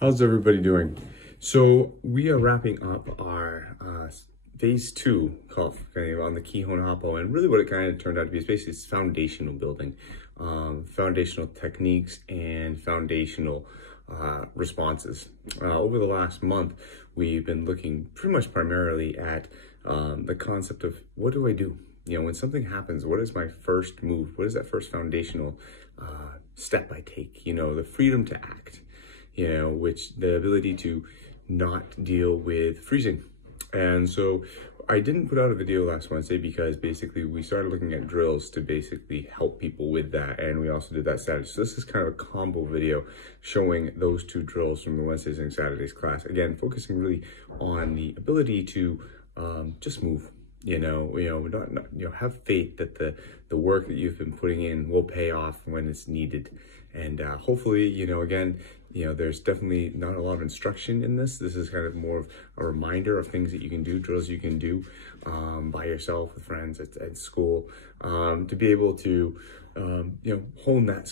How's everybody doing? So we are wrapping up our phase two called on the Kihon Hapo, and really what it kind of turned out to be is basically it's foundational building, foundational techniques and foundational responses. Over the last month, we've been looking pretty much primarily at the concept of what do I do? You know, when something happens, what is my first move? What is that first foundational step I take? You know, the freedom to act. You know, which the ability to not deal with freezing. And so I didn't put out a video last Wednesday because basically we started looking at drills to basically help people with that. And we also did that Saturday. So this is kind of a combo video showing those two drills from the Wednesdays and Saturdays class. Again, focusing really on the ability to just move. Have faith that the work that you've been putting in will pay off when it's needed. And hopefully, there's definitely not a lot of instruction in this. This is kind of more of a reminder of things that you can do, drills you can do by yourself, with friends, at school, to be able to, hone that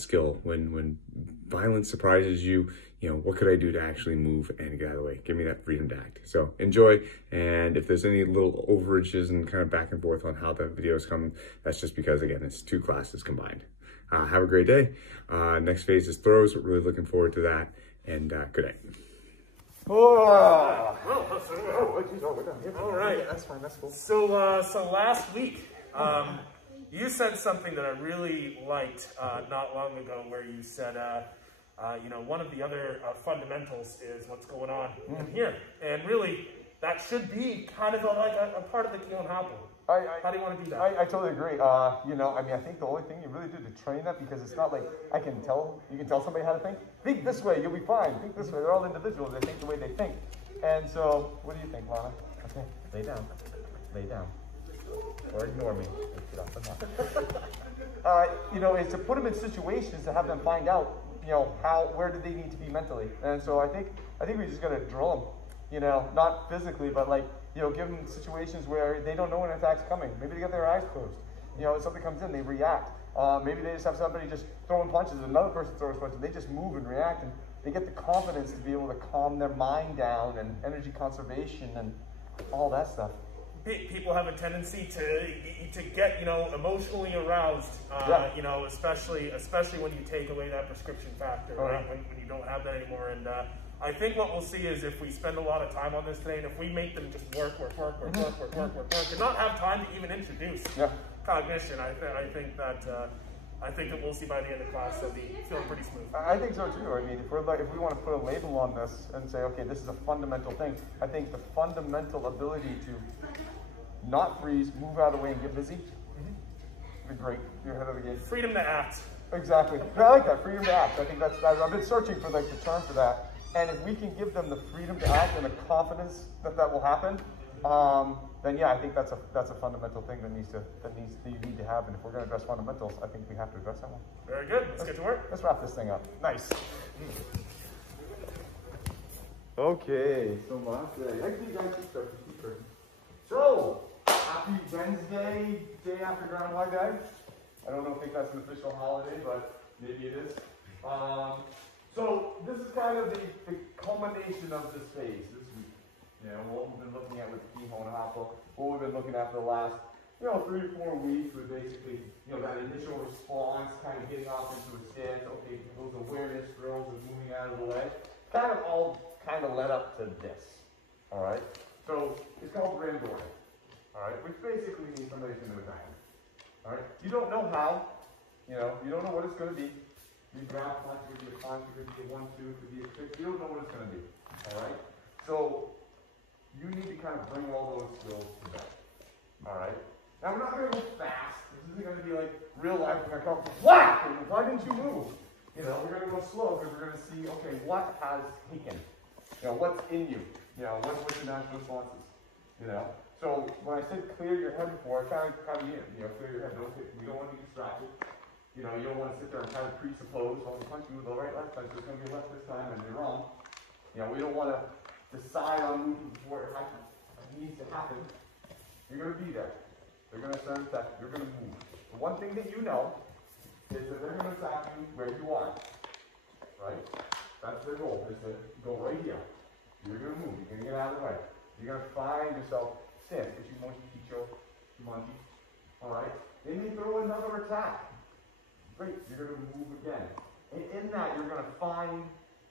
skill when violence surprises you. What could I do to actually move and get out of the way? Give me that freedom to act. So enjoy. And if there's any little overages and kind of back and forth on how the videos come, that's just because, again, it's two classes combined. Have a great day. Next phase is throws. We're really looking forward to that. And good day. All right. That's fine. That's cool. So last week, you said something that I really liked not long ago, where you said, one of the other fundamentals is what's going on in here, and really that should be kind of like a part of the Kihon Hapo. How do you want to do that? I totally agree. I think the only thing you really do to train that, because it's not like you can tell somebody how to think. Think this way, you'll be fine. Think this way. They're all individuals. They think the way they think. And so, what do you think, Lana? Okay, lay down. Lay down. Or ignore me. Get off the mat. Is to put them in situations to have them find out, where do they need to be mentally. And so I think we just got to drill them, not physically, but give them situations where they don't know when an attack's coming. Maybe they got their eyes closed. If something comes in, they react. Maybe they just have somebody just throwing punches, another person throws punches, they just move and react, and they get the confidence to be able to calm their mind down, and energy conservation and all that stuff. People have a tendency to get emotionally aroused, especially when you take away that prescription factor, right? When you don't have that anymore. And I think what we'll see is, if we spend a lot of time on this today, and if we make them just work, and not have time to even introduce cognition, I think that we'll see by the end of class they'll be feeling pretty smooth. I think so too. I mean, if we want to put a label on this and say, okay, this is a fundamental thing, I think the fundamental ability to not freeze, move out of the way, and get busy would be great. You're ahead of the game. Freedom to act. Exactly. I like that, freedom to act. I think I've been searching for the term for that. And if we can give them the freedom to act and the confidence that will happen, then yeah, I think that's a fundamental thing that you need to have. And if we're going to address fundamentals, I think we have to address that one. Very good. Let's get to work. Let's wrap this thing up. Nice. Okay. So last day. Actually, you guys should start to keep her. So happy Wednesday, day after Groundhog Day. I don't think that's an official holiday, but maybe it is. So this is kind of the culmination of this phase this week. What we've been looking at with Kihon Hapo, what we've been looking at for the last, 3 or 4 weeks, was basically, that initial response, kind of getting off into a stance. Okay, those awareness drills and moving out of the way, all led up to this. All right. So it's called Randori. All right, which basically means somebody's going to attack you. All right. You don't know how. You don't know what it's going to be. You grab punch, it could be a punch, it could be a 1-2, it could be a kick. You don't know what it's going to be. All right? So you need to kind of bring all those skills to bear. All right? Now, we're not going to go fast. This isn't going to be like real life. We're going to come, whack! Why didn't you move? We're going to go slow because we're going to see, okay, what has taken? What's in you? What's your natural responses? So when I said clear your head before, I kind of mean it. Clear your head. You don't want to be distracted. You don't want to sit there and kind of presuppose, well, the punch you with the right, left punch, it's going to be left this time, and you're wrong. We don't want to decide on moving before it happens. It needs to happen. You're going to be there. They're going to start attack. You're going to move. The one thing that you know is that they're going to attack you where you are. Right? That's that's the goal, is to go right here. You're gonna move, you're gonna get out of the way. You're gonna find yourself stance, which you want to teach your monkey. Alright? Then you throw another attack. Great, you're gonna move again. And in that, you're gonna find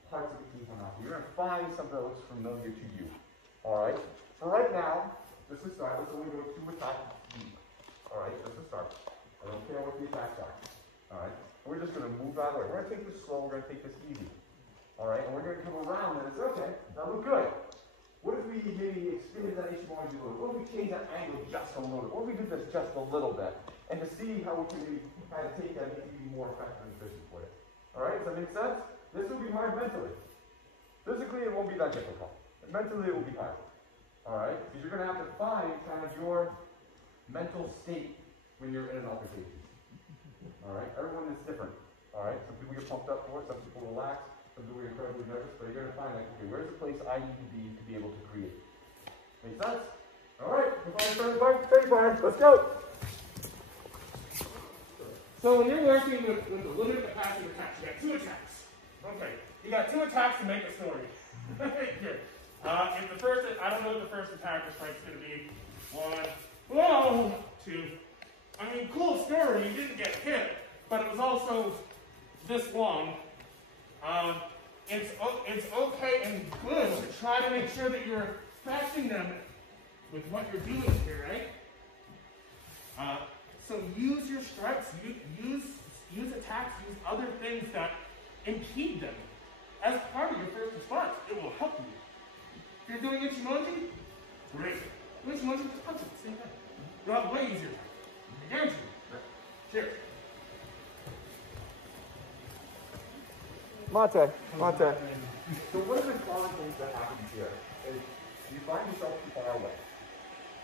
parts of the Kihon Happo. You're gonna find something that looks familiar to you. Alright? For right now, just to start, let's only go 2 attacks deep. Alright, just to start. I don't care what the attacks are. Alright? We're just gonna move out of the way. We're gonna take this slow, we're gonna take this easy. Alright, and we're going to come around and it's okay, that looked good. What if we maybe expanded that Ichimonji a little? What if we changed that angle just a little bit? What if we did this just a little bit? And to see how we can maybe kind of take that and make it even more effective and efficient for you. Alright, does that make sense? This will be hard mentally. Physically, it won't be that difficult. But mentally, it will be hard. Alright, because you're going to have to find kind of your mental state when you're in an altercation. Alright, everyone is different. Alright, some people get pumped up for it, some people relax. Some people are incredibly nervous, but you're going to find, like, okay, where's the place I need to be able to create? Make sense? Alright, let's go! So when you're working with the limited capacity attacks, you got 2 attacks. Okay, you got 2 attacks to make a story. Here. If the first, I don't know what the first attack or strike's going to be. 1, whoa, 2. I mean, cool story, you didn't get hit, but it was also this long. It's okay and good to try to make sure that you're affecting them with what you're doing here, right? So use your strikes, use attacks, use other things that impede them as part of your first response. It will help you. If you're doing Ichimonji, great. Ichimonji, just punch it, same thing. You'll have way easier time. I guarantee you. Cheers. Mate. So one of the common things that happens here is you find yourself too far away.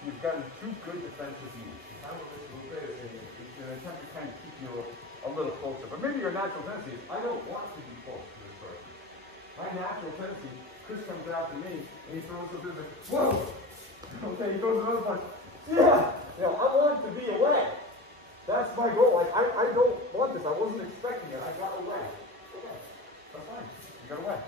You've gotten 2 good defensive moves. You kind of this movement is an attempt to kind of keep you a little closer. But maybe your natural tendency is, I don't want to be close to this person. My natural tendency, Chris comes after me and he throws a bit of whoa! Okay, he throws another punch. Yeah! You know, I want to be away. That's my goal. Like, I don't want this. I wasn't expecting it. I got away. Okay. That's fine. You got away.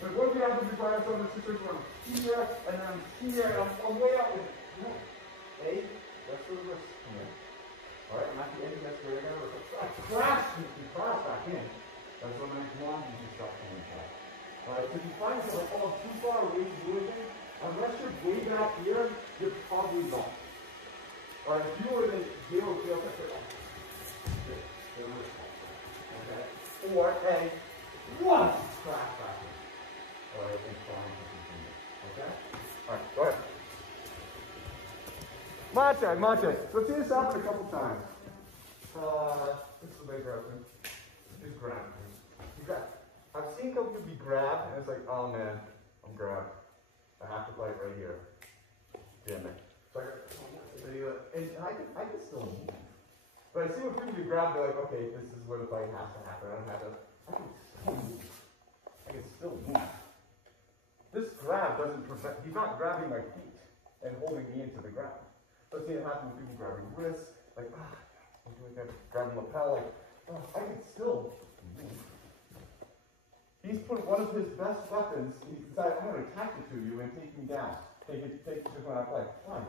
But what we have to do is I have some situation where I'm here, and then I'm here, and I'm way out with hey, that's the wrist. Alright, I'm at the end of this where I gotta crash back in. That's when I'm launching and stuff coming back. Alright, so if you find yourself all too far away to do anything, unless you're way back here, you're probably not. Alright, if you were in 0 tail okay? Or a 1 crash back in. Alright, and find something. Okay? Alright, go ahead. Mate. So see this happen a couple times. This is a big reference. Just grab me. I've seen a couple people be grabbed, and it's like, oh man, I'm grabbed. I have to fight right here. Damn it. So I can still move. But I see when people get grabbed, they're like, okay, this is where the fight has to happen. I can still move. This grab doesn't prevent, he's not grabbing my feet and holding me into the ground. Let's see it happen with people grabbing wrists, like, grabbing lapel, like, I can still move. He's put one of his best weapons, and he decided, I'm going to attach it to you and take me down. Take it when I play. Fine.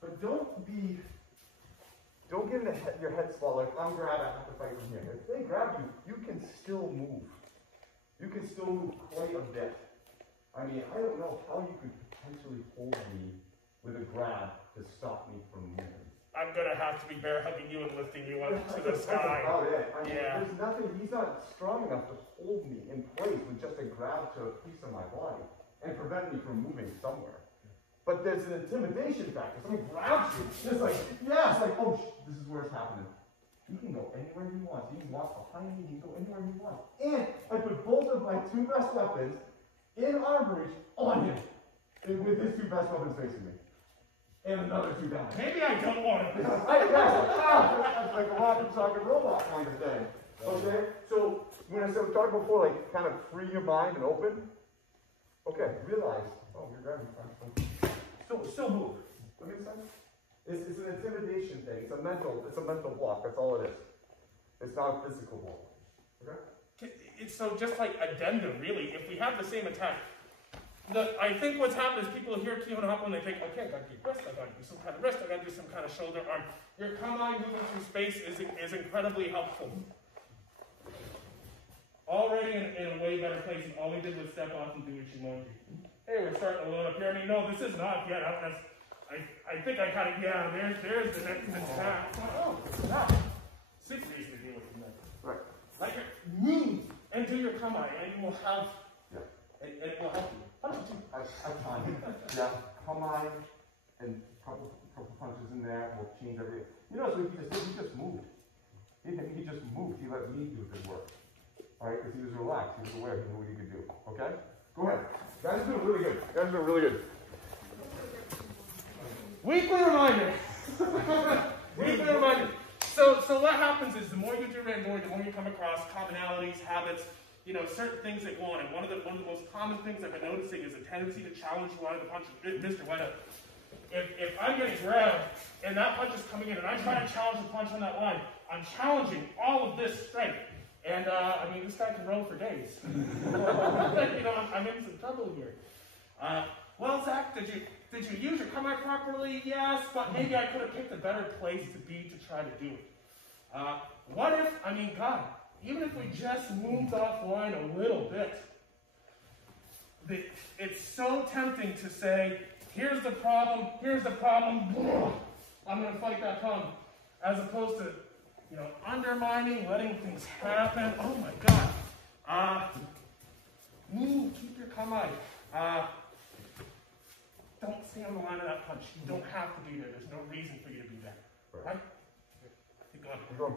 But don't get in your head spot like, I'm grabbed, I have to fight from here. If they grab you, you can still move. You can still move quite a bit. I mean, I don't know how you could potentially hold me with a grab to stop me from moving. I'm going to have to be bear hugging you and lifting you up to the sky. Oh, yeah. I mean, there's nothing, he's not strong enough to hold me in place with just a grab to a piece of my body and prevent me from moving somewhere. But there's an intimidation factor. Someone grabs you. It's like, yeah, it's like, oh, this is where it's happening. He can go anywhere he wants. He can walk behind me. He can go anywhere he wants. And I put both of my 2 best weapons in arm reach on him. With his 2 best weapons facing me. And another 2 down. Maybe I don't want it. That's like a rocket talking robot kind of thing. Okay? So when I said talking before, like kind of free your mind and open. Okay, realize, oh, you're grabbing. Still move. That makes sense? It's an intimidation thing. It's a mental block. That's all it is. It's not a physical block. Okay? it's so just like addendum, really. If we have the same attack, I think what's happened is people hear Kihon Happo and they think, okay, I got to do wrist, I got to do some kind of wrist, I got to do some kind of shoulder, arm. Your kamae moving through space is incredibly helpful. Already in a way better place, and all we did was step off and do Ichimonji. Hey, we're starting to load up here. I mean, no, this is not yet. I think I got it. Yeah, there's the next attack. Oh, stop. 6 days to deal with them. Right. Like, move and do your kamae, and you will have, and it will help you. I can. Yeah, kamae and couple punches in there will change everything. You know, so he just moved. He just moved. He let me do the work. All right, because he was relaxed. He was aware. He knew what he could do. Okay? Go ahead. Guys are doing really good. Guys are doing really good. Weekly reminder. Weekly reminder. So what happens is the more you do randori, the more you come across commonalities, habits, you know, certain things that go on. And one of the most common things I've been noticing is a tendency to challenge you out of the punch. Mr. Weta, if I'm getting grabbed and that punch is coming in and I try to challenge the punch on that line, I'm challenging all of this strength. And I mean, this guy can roll for days. You know, I'm in some trouble here. Well, Zach, did you use your kamae properly? Yes, but maybe I could have picked a better place to be to try to do it. What if, I mean, God, even if we just moved offline a little bit, it's so tempting to say, here's the problem, I'm going to fight that problem, as opposed to, you know, undermining, letting things happen. Oh my God. Move, keep your kamae. Don't stay on the line of that punch. You don't have to be there. There's no reason for you to be there. Right? Keep going.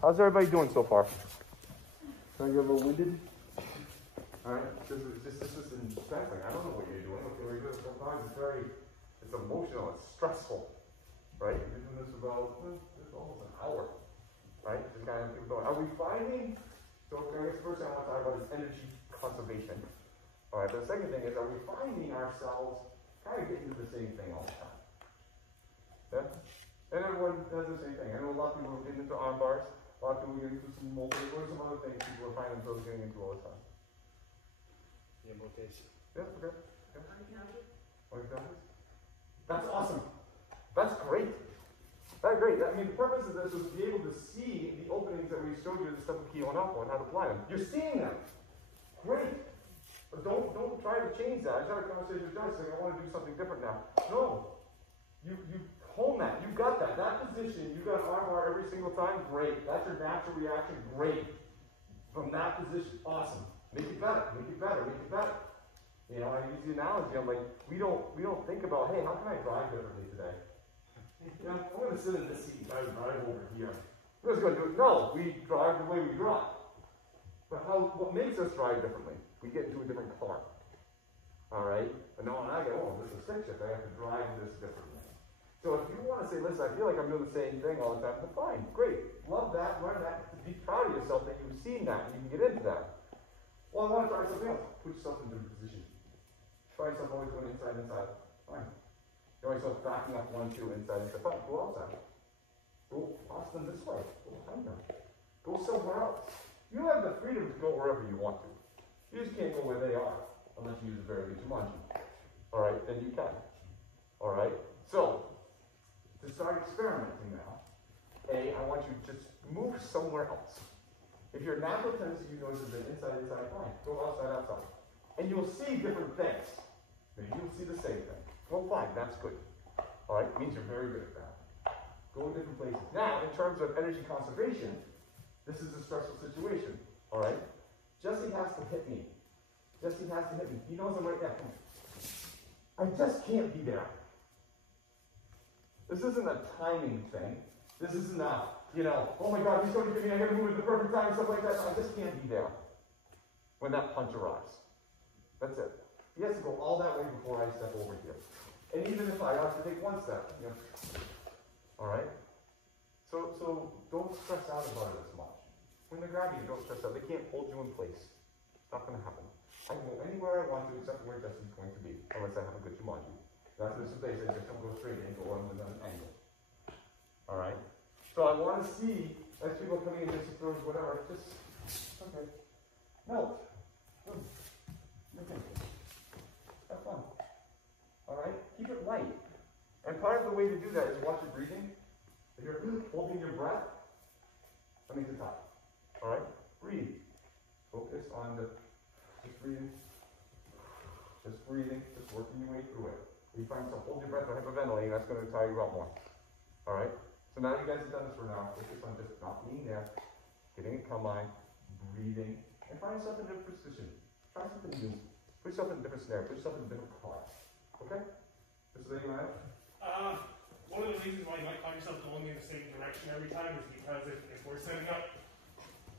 How's everybody doing so far? Don't you get a little winded? Alright, this is interesting. I don't know what you're doing. Sometimes it's emotional, it's stressful. Right? You're doing this about almost an hour. Right? Just kind of keep going. Are we finding, so I guess first I want to talk about is energy conservation. Alright, the second thing is, are we finding ourselves kind of getting to the same thing all the time? Yeah? And everyone does the same thing. I know a lot of people are getting into arm bars, a lot of people are getting into some multi, what are some other things people are finding themselves getting into all the time? Yeah, rotation. Yeah, okay. That's awesome. That's great. That's great. I mean, the purpose of this is to be able to see the openings that we showed you the stuff with Kihon Happo and how to apply them. You're seeing them. Great. But don't try to change that. I had a conversation with Josh saying, I want to do something different now. No. You hone that. You got that. That position, you got arm bar every single time. Great. That's your natural reaction. Great. From that position, awesome. Make it better. Make it better. Make it better. You know, I use the analogy. I'm like, we don't think about, hey, how can I drive differently today? You know, I'm going to sit in this seat and try to drive over here. We're just going to do it. No, we drive the way we drive. But what makes us drive differently? We get into a different car. All right? And now when I go, oh, this is stick shift. I have to drive this differently. So if you want to say, listen, I feel like I'm doing the same thing all the time, then fine, great. Love that, learn that. Be proud of yourself that you've seen that and you can get into that. Well, I want to try something else. Put yourself in a different position. Try yourself always going inside. Fine. Try yourself backing up 1, 2, inside. Fine. Go outside. Go Austin this way. Go behind them. Go somewhere else. You have the freedom to go wherever you want to. You just can't go where they are unless you use a very good Jumanji. All right, then you can. All right. So to start experimenting now, I want you to just move somewhere else. If your natural tendency you notice is an inside, fine. Go outside. And you'll see different things. Maybe you'll see the same thing. Well, fine, that's good. All right, it means you're very good at that. Go to different places. Now, in terms of energy conservation, this is a stressful situation. All right, Jesse has to hit me. He knows I'm right there. I just can't be there. This isn't a timing thing. This isn't a, oh my God, he's going to hit me, I got to move at the perfect time, stuff like that. I just can't be there when that punch arrives. That's it. He has to go all that way before I step over here. And even if I have to take one step, all right? So don't stress out about it as much. When they're grabbing you, don't stress out. They can't hold you in place. It's not going to happen. I can go anywhere I want to except where Jesse's going to be, unless I have a good Jumanji. That's this is basically just don't go straight and go on with an angle. All right? So I want to see as people coming in just throw whatever, just, okay. Melt. Boom. Okay. Have fun. Alright? Keep it light. And part of the way to do that is watch your breathing. If you're holding your breath, that means it's hot. Alright? Breathe. Focus on the just breathing. Just breathing, just working your way through it. If you find yourself hold your breath or hyperventilating, that's going to tire you out more. Alright? So now you guys have done this for now. Focus on just not being there, getting a calm mind, breathing, and find yourself in a different position. Try something new. Put yourself in a different scenario. Put yourself in a different car. Okay? This is anyone else? One of the reasons why you might find yourself going in the same direction every time is because if we're setting up,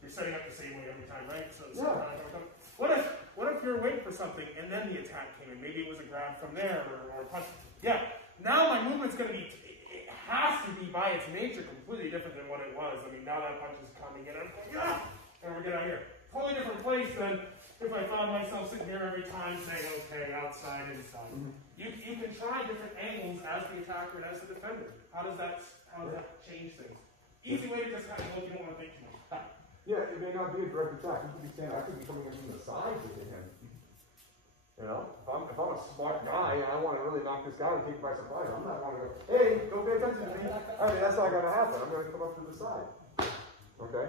you're setting up the same way every time, right? So Yeah. What if you're waiting for something and then the attack came in? Maybe it was a grab from there or a punch. Yeah. Now my movement's going to be. It has to be by its nature completely different than what it was. I mean, now that punch is coming in, I'm going, yeah, and we're getting out here. Totally different place than if I found myself sitting here every time saying, okay, outside, inside. Mm-hmm. You can try different angles as the attacker and as the defender. How does that change things? Easy way to just kind of look, you don't want to think too much. Yeah, it may not be a direct attack. You could be saying, I could be coming in from the side to hit him. You know, if I'm a smart guy and I want to really knock this guy and take him by surprise, I'm not going to go, hey, don't pay attention to me. I mean, that's not going to happen. I'm going to come up to the side. Okay?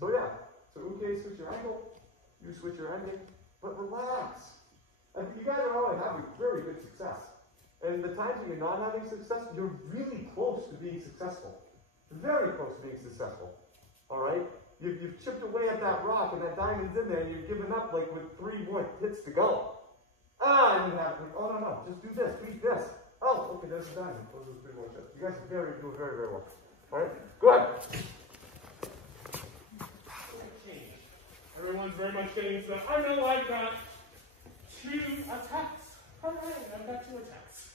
So yeah. So okay, switch your angle. You switch your ending. But relax. And you guys are all having very good success. And the times when you're not having success, you're really close to being successful. Very close to being successful. Alright? You've chipped away at that rock and that diamond's in there and you've given up like with 3 more hits to go. I didn't have to. Oh, no. Just do this. Beat this. Oh, okay, there's the diamond. Those are 3 more hits. You guys are doing very, very well. Alright? Go ahead. Everyone's very much getting into that. I know I've got 2 attacks. Alright, I've got 2 attacks.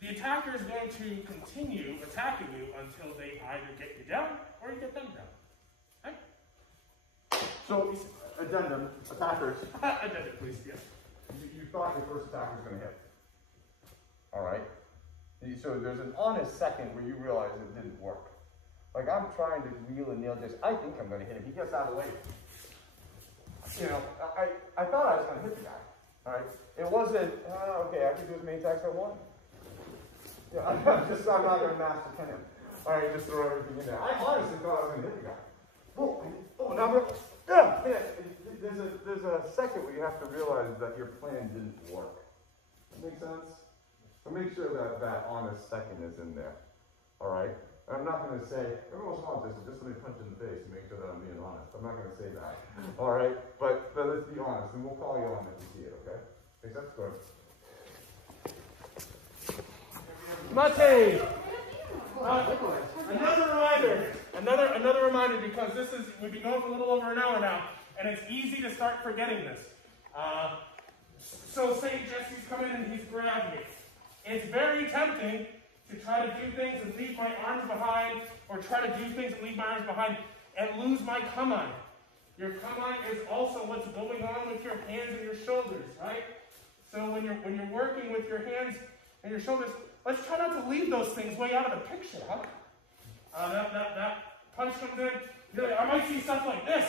The attacker is going to continue attacking you until they either get you down or you get them down. Okay? So, addendum, attackers. Addendum, please, yes. You thought your first attack was going to hit. Alright? So there's an honest second where you realize it didn't work. Like, I'm trying to wheel and nail this. I think I'm going to hit him. He gets out of the way. You know, I thought I was going to hit the guy. Alright? It wasn't, okay, I can do as many attacks as I want. Yeah, I'm not going to master 10 him. Alright, just throw everything in there. I honestly thought I was going to hit the guy. Oh, now there's a second where you have to realize that your plan didn't work. That make sense? So make sure that that honest second is in there. Alright? I'm not going to say, everyone's honest, just let me punch in the face and make sure that I'm being honest. I'm not going to say that. Alright? But let's be honest, and we'll call you on it if you see it, okay? Make sense? Go ahead. Mate! Another reminder, because we've been going for a little over an hour now, and it's easy to start forgetting this. So say Jesse's come in and he's grabbed me. It's very tempting to try to do things and leave my arms behind, or try to do things and leave my arms behind, and lose my kamae. Your kamae is also what's going on with your hands and your shoulders, right? So when you're working with your hands and your shoulders, let's try not to leave those things way out of the picture, huh? That punch comes in. I might see stuff like this,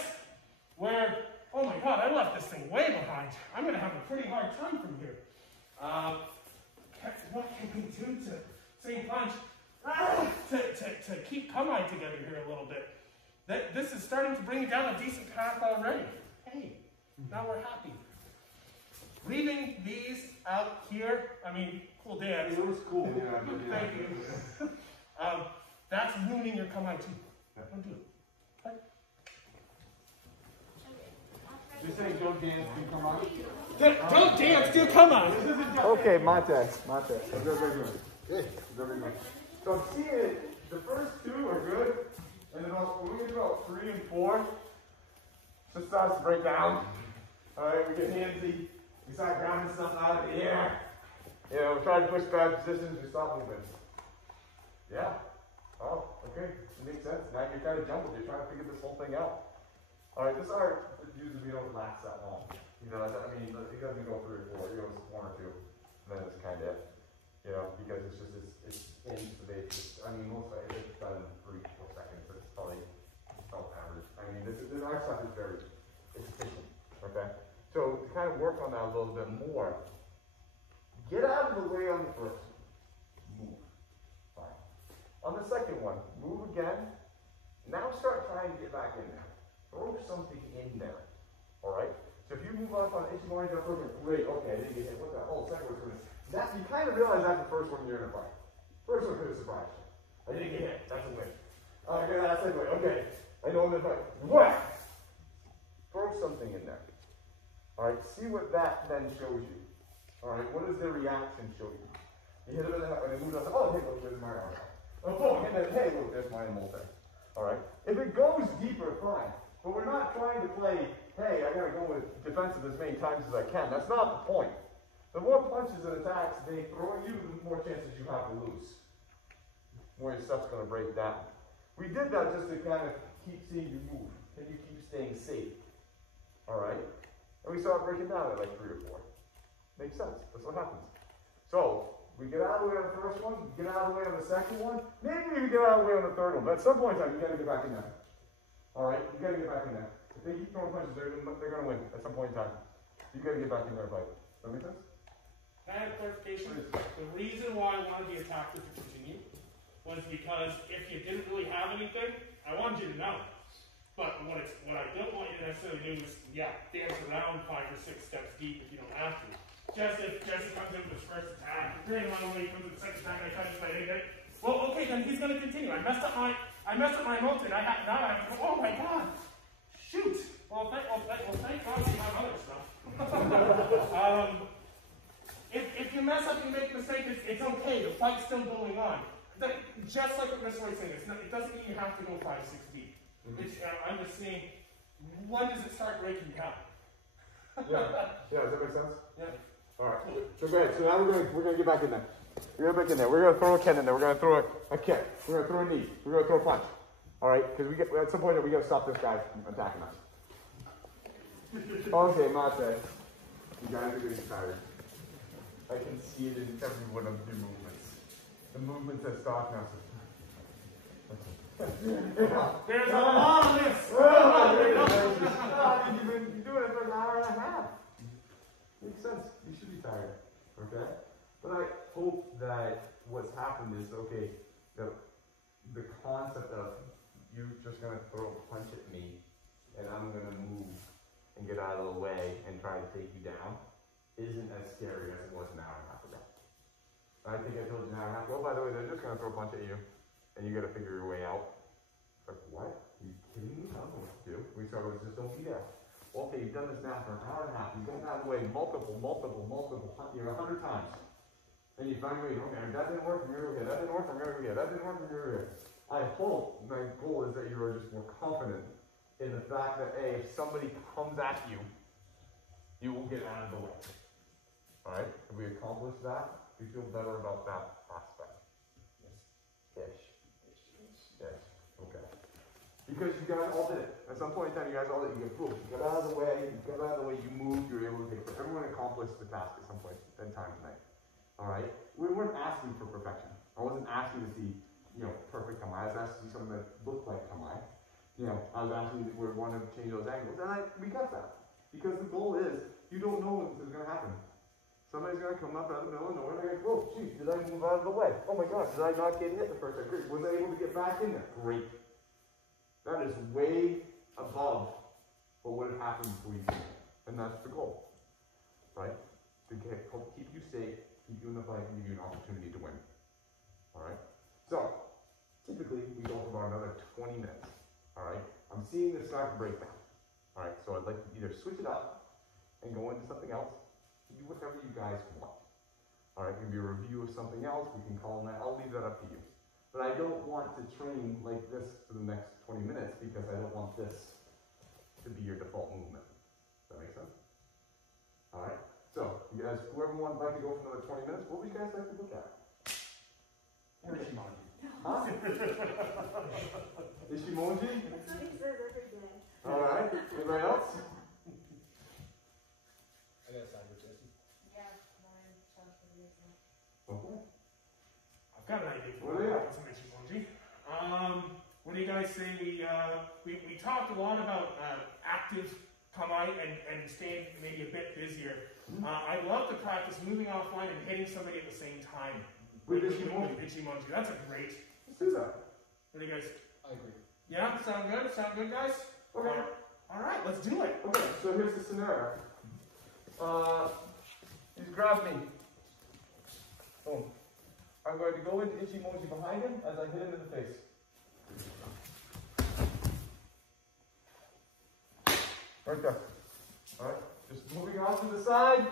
where, oh my God, I left this thing way behind. I'm going to have a pretty hard time from here. What can we do to same punch to keep kamae together here a little bit? This is starting to bring down a decent path already. Hey, now we're happy. Leaving these out here, I mean, cool dance. It was cool. Yeah, thank you. That's ruining your kamae too. Don't do it. Right? You're saying don't dance, do come on? Don't dance, do kamae. Okay, mate. Very good. Very good. So I'm seeing it, the first 2 are good, and then when we get about 3 and 4, it starts to break down. Alright, we get handsy, we start grounding stuff out of the air. You know, we try to push bad positions, we stop moving. Yeah. Oh, okay. It makes sense. Now you're kind of jumbled, you're trying to figure this whole thing out. Alright, this art usually don't last that long. You know, I mean, it doesn't go 3 or 4, it goes 1 or 2, and then it's kind of it. You know, because it's just, it's into the base. I mean, most of it is done in 3 or 4 seconds. probably about average. I mean, our stuff is very efficient, okay? So to kind of work on that a little bit more, get out of the way on the first one. Move. Fine. On the second one, move again. Now start trying to get back in there. Throw something in there. All right? So if you move up on Ishimori jump over, great, okay, I didn't get hit. What the hell? Second one's gonna. That you kind of realize after the first one you're in a fight. First one could have surprised you. I didn't get hit. That's a win. Okay, that's a win. Okay. I know I'm in a fight. Whack! Throw something in there. All right, see what that then shows you. All right, what does their reaction show you? You hit them in the head, and they move up, oh, hey, look, there's my arm. Oh, and then, hey, look, there's my multi. All right, if it goes deeper, fine. But we're not trying to play, hey, I gotta go with defensive as many times as I can. That's not the point. The more punches and attacks they throw at you, the more chances you have to lose. The more your stuff's gonna break down. We did that just to kind of keep seeing you move. Can you keep staying safe? All right? And we saw it breaking down at like 3 or 4. Makes sense. That's what happens. So, we get out of the way on the first one, get out of the way on the second one, maybe we get out of the way on the third one, but at some point in time, you gotta get back in there. All right? You gotta get back in there. If they keep throwing punches, they're gonna win at some point in time. You gotta get back in there and fight. Does that make sense? Can I have clarification? The reason why I wanted the attacker to continue was because if you didn't really have anything, I wanted you to know. But what I don't want you to necessarily do is, dance around 5 or 6 steps deep if you don't have to. Just if Jesse comes in with his first attack, then when he comes with the second attack and I try to fight anything, well, okay, then he's going to continue. I messed up my multi, and now I have to, oh my god, shoot. Well, thank God we have other stuff. If you mess up and you make a mistake, it's okay. The fight's still going on. Just like what Mr. White's saying, it doesn't mean you have to go 5, 6 deep. I'm just saying, when does it start breaking down? Yeah, does that make sense? Yeah. All right. So go ahead. So now we're gonna get back in there. We're gonna get back in there. We're gonna throw a Ken in there. We're gonna throw a kick. We're gonna throw a knee. We're gonna throw a punch. All right, because at some point we gotta stop this guy from attacking us. Okay, Mate. You guys are getting tired. I can see it in every one of your movements. The movements that stop now. There's a lot of this. You've been doing it for an hour and a half. Makes sense. You should be tired. Okay? But I hope that what's happened is, okay, the concept of you just going to throw a punch at me and I'm going to move and get out of the way and try to take you down isn't as scary as it was an hour and a half ago. I think I told you an hour and a half ago, by the way, they're just going to throw a punch at you and you got to figure your way out. It's like, what? Are you kidding me? I don't know what to do. We started with just don't be there. Well, okay, you've done this now for an hour and a half. You've gone out of the way multiple, 100 times. And you finally, okay, that didn't work from here, okay, that didn't work from here, okay, that didn't work from here, okay. I hope my goal is that you are just more confident in the fact that, A, if somebody comes at you, you will get out of the way. Alright? Have we accomplished that? Do you feel better about that aspect? Yes. Yes. Okay. Because you guys all did it. At some point in time, you guys all did it. You get You got out of the way, you moved, you were able to take it. Everyone accomplished the task at some point in time tonight. Alright? We weren't asking for perfection. I wasn't asking to see, perfect Kamai. I was asking to see something that looked like Kamai. I was asking if we wanted to change those angles. And we got that. Because the goal is, you don't know when this is going to happen. Somebody's going to come up out of the middle of nowhere and they're going to go, geez, did I move out of the way? Oh my gosh, did I not get hit the first time? Great. Was I able to get back in there? Great. That is way above what would have happened before you came in. And that's the goal. Right? To keep you safe, keep you in the fight, and give you an opportunity to win. Alright? So, typically, we go for about another 20 minutes. Alright? I'm seeing this start to break down. Alright? So I'd like to either switch it up and go into something else. Do whatever you guys want. Alright? It can be a review of something else. We can call that. I'll leave that up to you. But I don't want to train like this for the next 20 minutes because I don't want this to be your default movement. Does that make sense? Alright? So, you guys, whoever would like to go for another 20 minutes, what would you guys like to look at? Ishimonji. Huh? Ishimonji? That's what he says every day. Alright. Anybody else? I got a side with Jesse. Yeah, mine sounds pretty good. Okay. I've got an idea for What do you got? some Ishimonji. What do you guys say we talked a lot about active come out and staying maybe a bit busier. I love to practice moving offline and hitting somebody at the same time. With Ichimonji. Ichimonji. That's a great. Let's do that. What do you guys? I agree. Yeah, sound good? Sound good, guys? Okay. All right, let's do it. Okay, so here's the scenario. He's grabbed me. Boom. I'm going to go into Ichimonji behind him as I hit him in the face. Right there. Alright, just moving off to the side.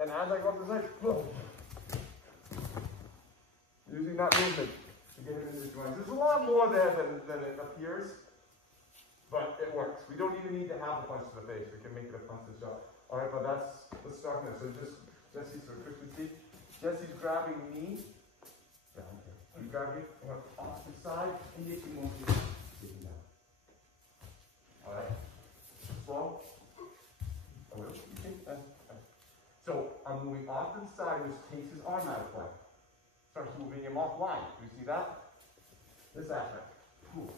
And as I go up the side, boom. Using that movement to get him into the joints. There's a lot more there than it appears, but it works. We don't even need to have the punch to the face. We can make it a punch to the shot. Alright, but let's start now. So just, Jesse's for efficiency. Jesse's grabbing me. Down here. You grab me, and off to the side, and Ichimonji. Getting down. Alright. Slow. A little. So I'm moving off to the side, which takes his arm out of play. Starts moving him offline. Do you see that? This aspect. Cool.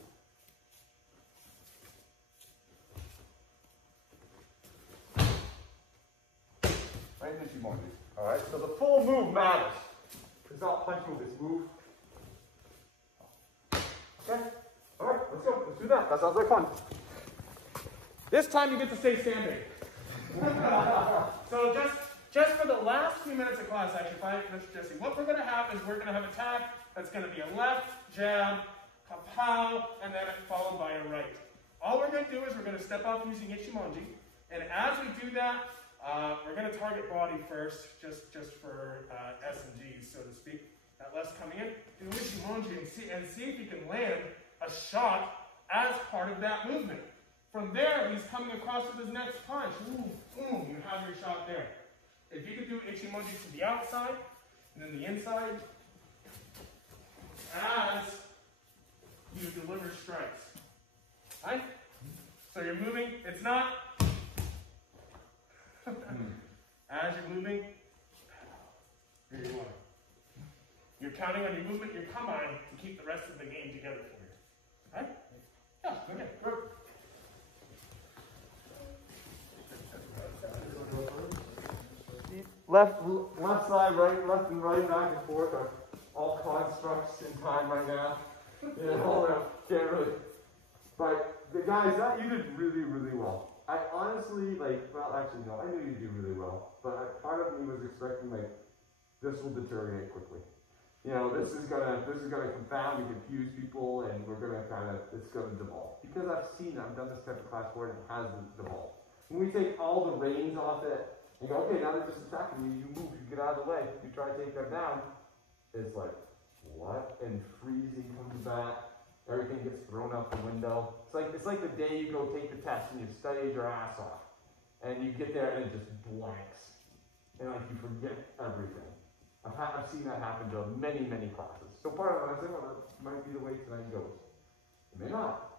Right in Ichimonji. Alright, so the full move matters. It's not punch move, it's move. Okay? Alright, let's go. Let's do that. That sounds like fun. This time you get to stay standing. So just for the last few minutes of class, actually, Mr. Jesse, what we're going to have is we're going to have a tag that's going to be a left, jab, kapow, and then followed by a right. All we're going to do is we're going to step up using Ichimonji, and as we do that, we're going to target body first, just for S and G's, so to speak. That less coming in, do Ichimonji and see if you can land a shot as part of that movement. From there, he's coming across with his next punch. Boom, boom, you have your shot there. If you could do Ichimonji to the outside, and then the inside, as you deliver strikes. Right? So you're moving, it's not, as you're moving, here you are. You're counting on your movement, your combine, to keep the rest of the game together for you. Right? Yeah, okay. Left side, right, left and right, back and forth are all constructs in time right now. You know, can't really. But the guys, that you did really, really well. I honestly, well, actually no, I knew you'd do really well. But part of me was expecting, this will deteriorate quickly. You know, this is gonna confound and confuse people, and we're gonna it's gonna devolve. Because I've done this type of class where it has devolved. When we take all the reins off it, and go, okay, now they're just attacking you, you move, you get out of the way, you try to take them down, it's like, what? And freezing comes back, everything gets thrown out the window. It's like the day you go take the test and you studied your ass off, and you get there and it just blanks. And you forget everything. I've seen that happen to many, many classes. So part of it, I said, well, that might be the way tonight goes. It may not.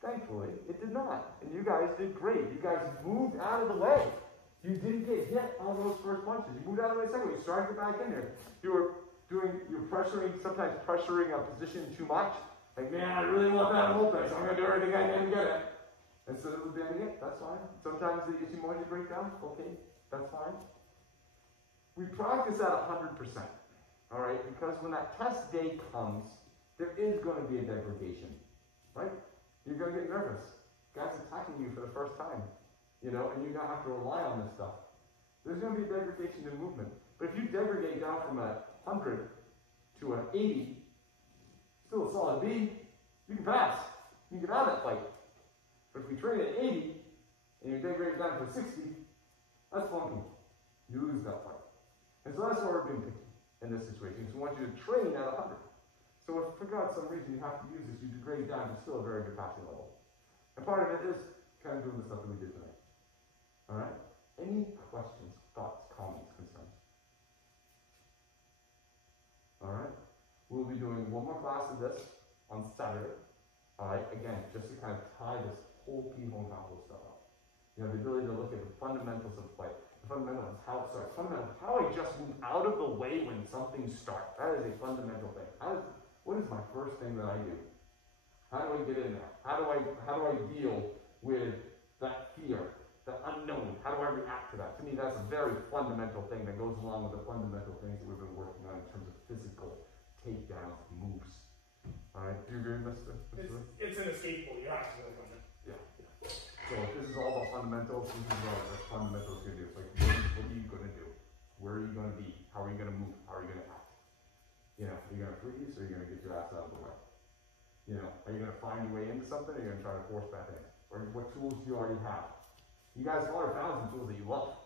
Thankfully, it did not. And you guys did great. You guys moved out of the way. You didn't get hit on those first punches. You moved out of the way second. You started to get back in there. You're pressuring, sometimes pressuring a position too much. Like, man, I really want that open, so I'm going to do everything I can to get it. Instead of bending it, that's fine. Sometimes the Ichimonji breakdown, okay, that's fine. We practice at 100%, all right? Because when that test day comes, there is going to be a degradation, right? You're going to get nervous. Guys attacking you for the first time, you know, and you're going to have to rely on this stuff. There's going to be a degradation in movement. But if you degrade down from 100 to an 80, still a solid B, you can pass. You can get out of that fight. But if you train at 80 and you degrade down to 60, that's funky. You lose that fight. And so that's what we're being picky in this situation. So we want you to train at 100. So if for some reason you have to use this, you degrade down to still a very good passing level. And part of it is kind of doing the stuff that we did tonight. Alright? Any questions, thoughts, comments, concerns? Alright? We'll be doing one more class of this on Saturday. Alright? Again, just to kind of tie this whole Kihon Hapo stuff up. You know, the ability to look at the fundamentals of play. The fundamentals, how it starts. Fundamentals, how I just move out of the way when something starts. That is a fundamental thing. What is my first thing that I do? How do I get in there? How do I deal with that fear, the unknown? How do I react to that? To me, that's a very fundamental thing that goes along with the fundamental things that we've been working on in terms of physical takedowns, moves. All right, do you agree with this? It's inescapable. You have to work on it. Yeah. So this is all about fundamentals. This is what fundamentals going to do. It's like, what are you going to do? Where are you going to be? How are you going to move? How are you going to act? You know, are you going to freeze or are you going to get your ass out of the way? You know, are you going to find your way into something or are you going to try to force that in? Or what tools do you already have? You guys have already found some tools that you love.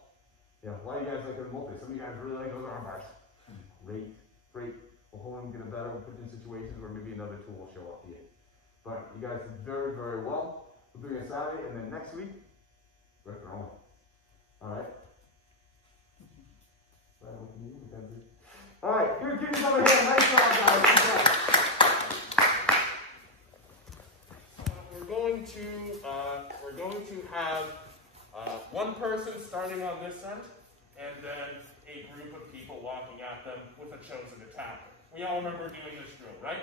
You know, why do you guys like the multi? Some of you guys really like those arm bars. Great. We'll hold them, get it better, we'll put you in situations where maybe another tool will show up to you. But you guys did very, very well. We're doing it Saturday, and then next week, we're throwing. Alright? Alright, give yourself a hand. Nice job, guys. Good job. We're going to have one person starting on this end, and then a group of people walking at them with a chosen attacker. We all remember doing this drill, right?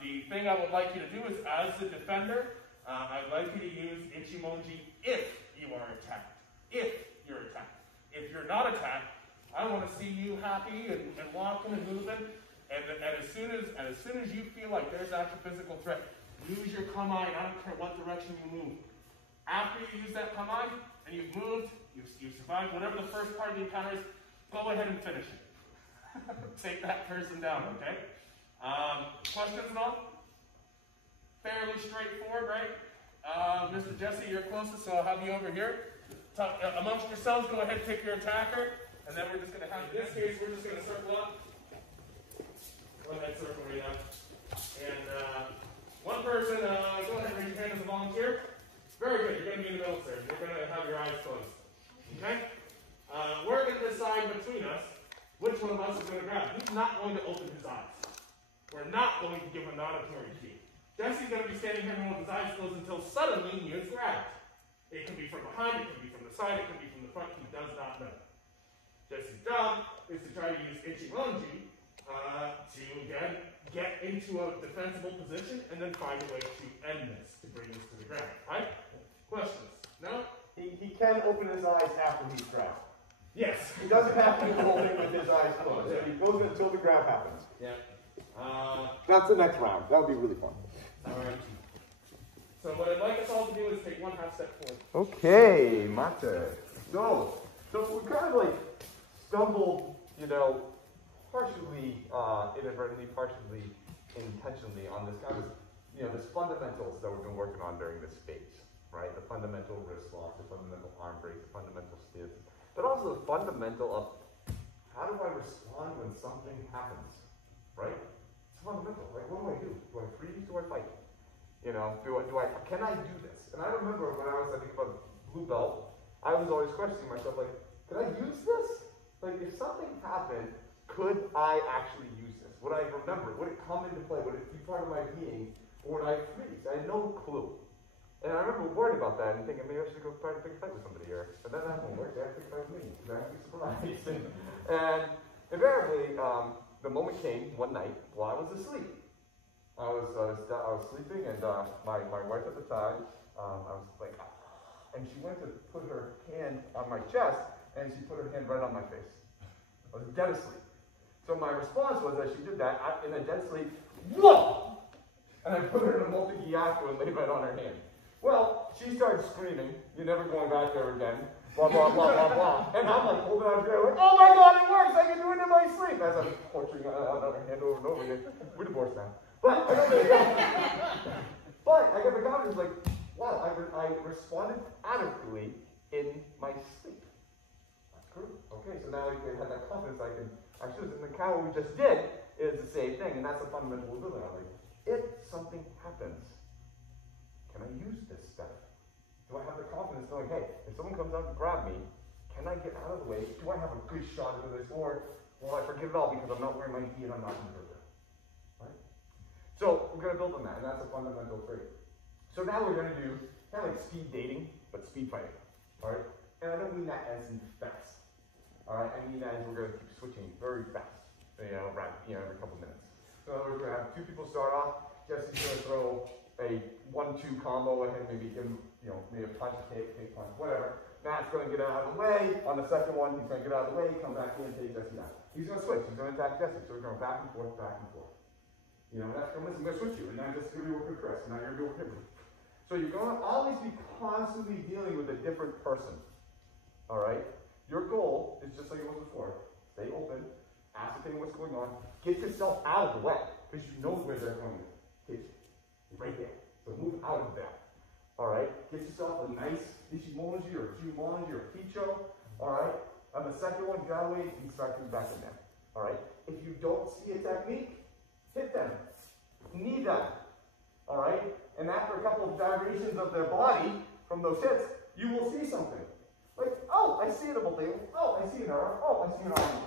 The thing I would like you to do is, as the defender, I'd like you to use Ichimonji if you are attacked. If you're attacked. If you're not attacked, I want to see you happy and walking and moving. And as soon as you feel like there's actual physical threat, use your Kamae. I don't care what direction you move. After you use that Kamae and you've moved, you've survived whatever the first part of the encounter is, go ahead and finish it. Take that person down, okay? Questions at all? Fairly straightforward, right? Mr. Jesse, you're closest, so I'll have you over here. Amongst yourselves, go ahead and pick your attacker, and then we're just going to have, in this case, we're just going to circle up. Go ahead, circle right now. And one person, go ahead and raise your hand as a volunteer. Very good, you're going to be in the middle, sir. You're going to have your eyes closed. Okay? We're going to decide between us which one of us is going to grab. He's not going to open his eyes. We're not going to give him an auditory key. Jesse's going to be standing here with his eyes closed until suddenly he is grabbed. It can be from behind, it can be from the side, it can be from the front. He does not know. Jesse's job is to try to use Ichimonji to again get into a defensible position and then find a way to end this, to bring this to the ground. Right? Questions? No? He can open his eyes after he's grabbed. Yes. He doesn't have to be holding with his eyes closed. He goes until the grab happens. Yeah. That's the next round. That would be really fun. Alright. So what I'd like us all to do is take one half step forward. Okay, Mate. So we kind of like stumbled, you know, partially inadvertently, partially intentionally on this kind of, you know, this fundamentals that we've been working on during this phase, right? The fundamental wrist lock, the fundamental arm break, the fundamental stance, but also the fundamental of how do I respond when something happens, right? It's fundamental. Like, what do? Do I freeze? Do I fight? You know, can I do this? And I remember when I was, I think, about blue belt, I was always questioning myself, like, can I use this? Like, if something happened, could I actually use this? Would I remember? Would it come into play? Would it be part of my being? Or would I freeze? I had no clue. And I remember worrying about that and thinking, maybe I should go try to pick a fight with somebody here. But then that won't work. They have to pick a fight with me. Because I have to be surprised. And invariably, the moment came one night while I was asleep. I was sleeping, and my wife at the time, I was like, and she went to put her hand on my chest, and she put her hand right on my face. I was dead asleep. So my response was, as she did that, in a dead sleep, whoa! And I put her in a multi-gyatso and laid right on her hand. Well, she started screaming, "You're never going back there again," blah, blah, blah, blah, blah. And I'm like holding on to her, like, oh my God, it works! I can do it in my sleep! As I'm torturing her hand over and over again. We're divorced now. But I got the confidence, like, wow, I responded adequately in my sleep. That's true. Okay, so now I have that confidence I should. And the kind of what we just did is the same thing, and that's the fundamental we're building on. Like, if something happens, can I use this stuff? Do I have the confidence knowing, hey, if someone comes out to grab me, can I get out of the way? Do I have a good shot at this? Or will I forget it all because I'm not wearing my gi and I'm not in the river? Right? So we're going to build on that, and that's a fundamental trait. So now we're going to do kind of like speed dating, but speed fighting. All right? And I don't mean that as in fast. All right? I mean that as we're going to keep switching very fast, every couple minutes. So we're going to have two people start off. Jesse's gonna throw a 1-2 combo at him, maybe give him, maybe a punch, kick, punch, whatever. Matt's gonna get out of the way. On the second one, he's gonna get out of the way, come back in, take Jesse down. He's gonna switch, he's gonna attack Jesse. So we're going back and forth, back and forth. That's I'm gonna switch you, and now just gonna be working with Chris, and now you're gonna do it with him. So you're gonna always be constantly dealing with a different person. Alright? Your goal is just like it was before. Stay open, ascertain what's going on, get yourself out of the way, because you know where they're going to hit you. Right there. So move out of there. Alright? Get yourself a nice Ichimonji or Jumonji or Kicho. Alright? On the second one, get out of the way and start coming back in there. Alright? If you don't see a technique, hit them. Knee them. Alright? And after a couple of gyrations of their body from those hits, you will see something. Like, oh, I see an able. Oh, I see an arm. Oh, I see an arm.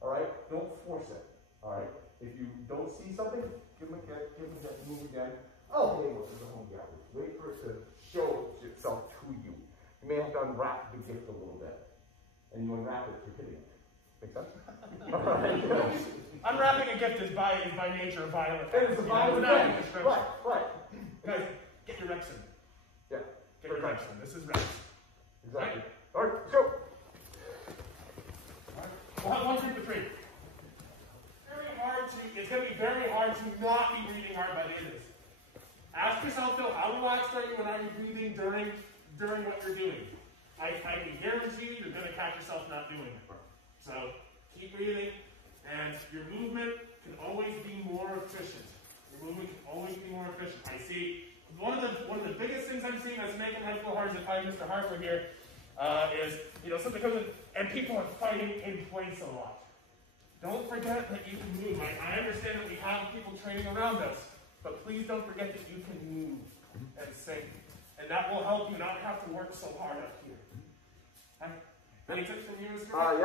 Alright? Don't force it. Alright? If you don't see something, give them a kick, move again. Oh, hey, look, there's a home gallery. Wait for it to show itself to you. You may have to unwrap the gift a little bit. And you unwrap it through hitting it. Make sense? Alright. Unwrapping a gift is by nature violent. It is a violent thing. Right. Guys, get your reps in. Yeah. Get your reps in. This is reps. Exactly. Alright, go. We'll have 1, 2, 3. It's going to be very hard to not be breathing hard by the end of this. Ask yourself, though, how relaxed are you and are you breathing during what you're doing? I can guarantee you're going to catch yourself not doing it. So keep breathing, and your movement can always be more efficient. Your movement can always be more efficient. I see one of the biggest things I'm seeing that's making head feel hard is if I Mr. Harper here is something comes in and people are fighting in place a lot. Don't forget that you can move. I understand that we have people training around us, but please don't forget that you can move and sing. And that will help you not have to work so hard up here. Any tips from you, Mr. I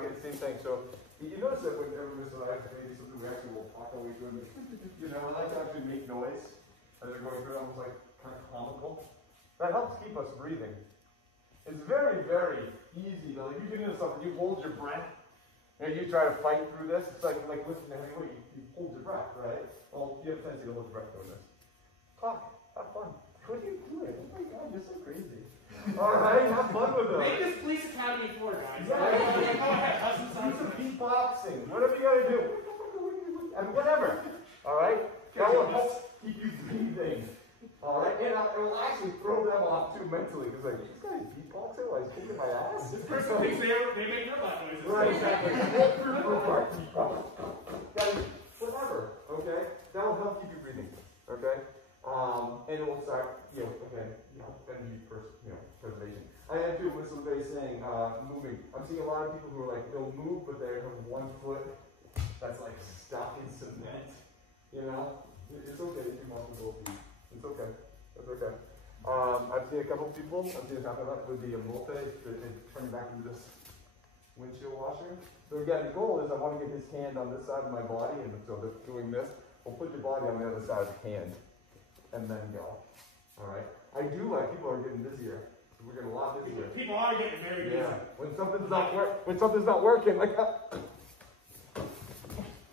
get the same thing. So, you notice that whenever Mr. maybe something we actually will talk always doing, I like to actually make noise as they're going through it, almost like kind of comical. That helps keep us breathing. It's very, very easy though. If you get into something, you hold your breath, and you try to fight through this, it's like lifting a heavy weight. You hold your breath, right? Well, you have a tendency to hold your breath doing this. Talk. Have fun. What are you doing? Oh my God, you're so crazy. Alright, have fun with it. Make this police academy for guys. Yeah. Go ahead. Do some beatboxing. Whatever you gotta do. And whatever. Alright? That will help keep you breathing. Alright? And it will actually throw them off too mentally. Because like, this guy's beatboxing while he's kicking my ass? This person thinks they make robot noises. Right, exactly. Guys, whatever. Okay? That will help keep you breathing. Okay? And it will start, energy preservation. I had to, with somebody saying, moving. I'm seeing a lot of people who are like, they'll move, but they have one foot that's like stuck in cement. It's okay if you muscle both feet. It's okay. That's okay. I've seen a couple people, I've seen it happen with the Molte, turning back into this windshield washer. So again, the goal is I want to get his hand on this side of my body, and so doing this, we'll put your body on the other side of the hand, and then go. Alright? I do like people are getting busier. We're getting a lot busier. People are getting very busy. Yeah. When something's not working, like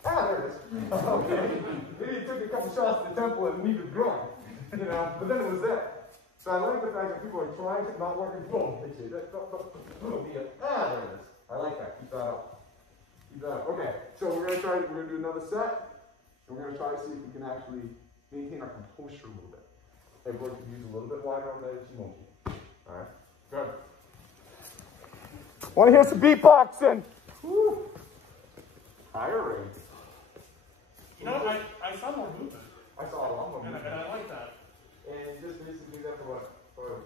there it is. Okay. Maybe you took a couple shots at the temple and leave it dry. But then it was there. So I like the fact that people are trying to not working. Boom, hit you. There it is. I like that. Keep that up. Okay. So we're gonna do another set. And we're gonna try to see if we can actually maintain our composure a little bit. Everyone can use a little bit wider on the Ichimonji. Alright? Good. Want to hear some beatboxing? Woo! Higher rate. I saw more movement. I saw a lot more movement. And I like that. And just basically do that for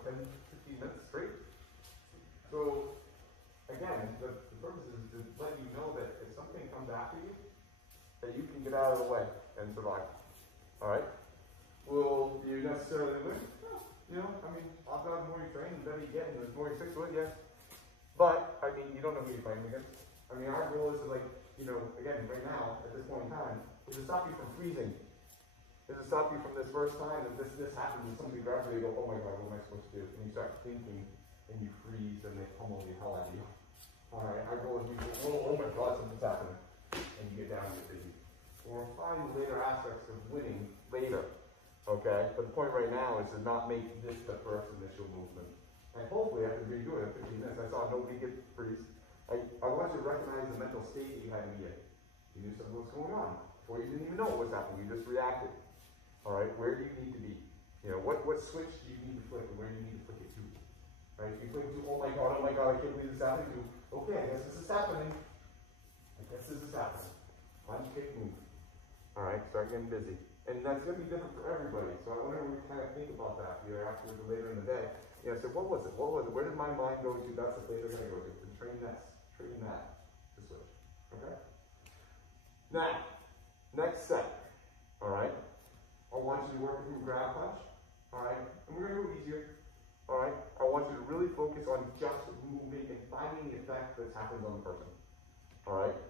10, 15 minutes straight. So, again, the purpose is to let you know that if something comes after you, that you can get out of the way and survive. Alright? Will you necessarily win? I've got the more you train, the better you get, and the more you stick to it, yes. But, you don't know who you're fighting against. Our goal is to, again, right now, at this point in time, is to stop you from freezing. Is to stop you from this first time that this happens and somebody grabs you and you go, oh my God, what am I supposed to do? And you start thinking, and you freeze, and they pummel the hell out of you. Alright, our goal is you go, oh my God, something's happening. And you get down and you're busy. or find the later aspects of winning later. Okay? But the point right now is to not make this the first initial movement. And hopefully after being doing it 15 minutes, I saw nobody get freeze. I want you to recognize the mental state that you had immediately. You knew something was going on. Before you didn't even know what was happening, you just reacted. Alright, where do you need to be? You know, what switch do you need to flick and where do you need to flick it to? Right? If you flick it to, oh my god, I can't believe this is happening to, okay, I guess this is happening. Punch, kick, move. Alright, start getting busy. And that's going to be different for everybody. So I wonder if we kind of think about that either afterwards or later in the day. You know, so what was it? Where did my mind go to? That's the place they're going to go to. And train that to switch. Okay? Now, next set. Alright? I want you to work through grab punch. Alright? And we're going to go easier. Alright? I want you to really focus on just moving and finding the effect that's happened on the person. Alright?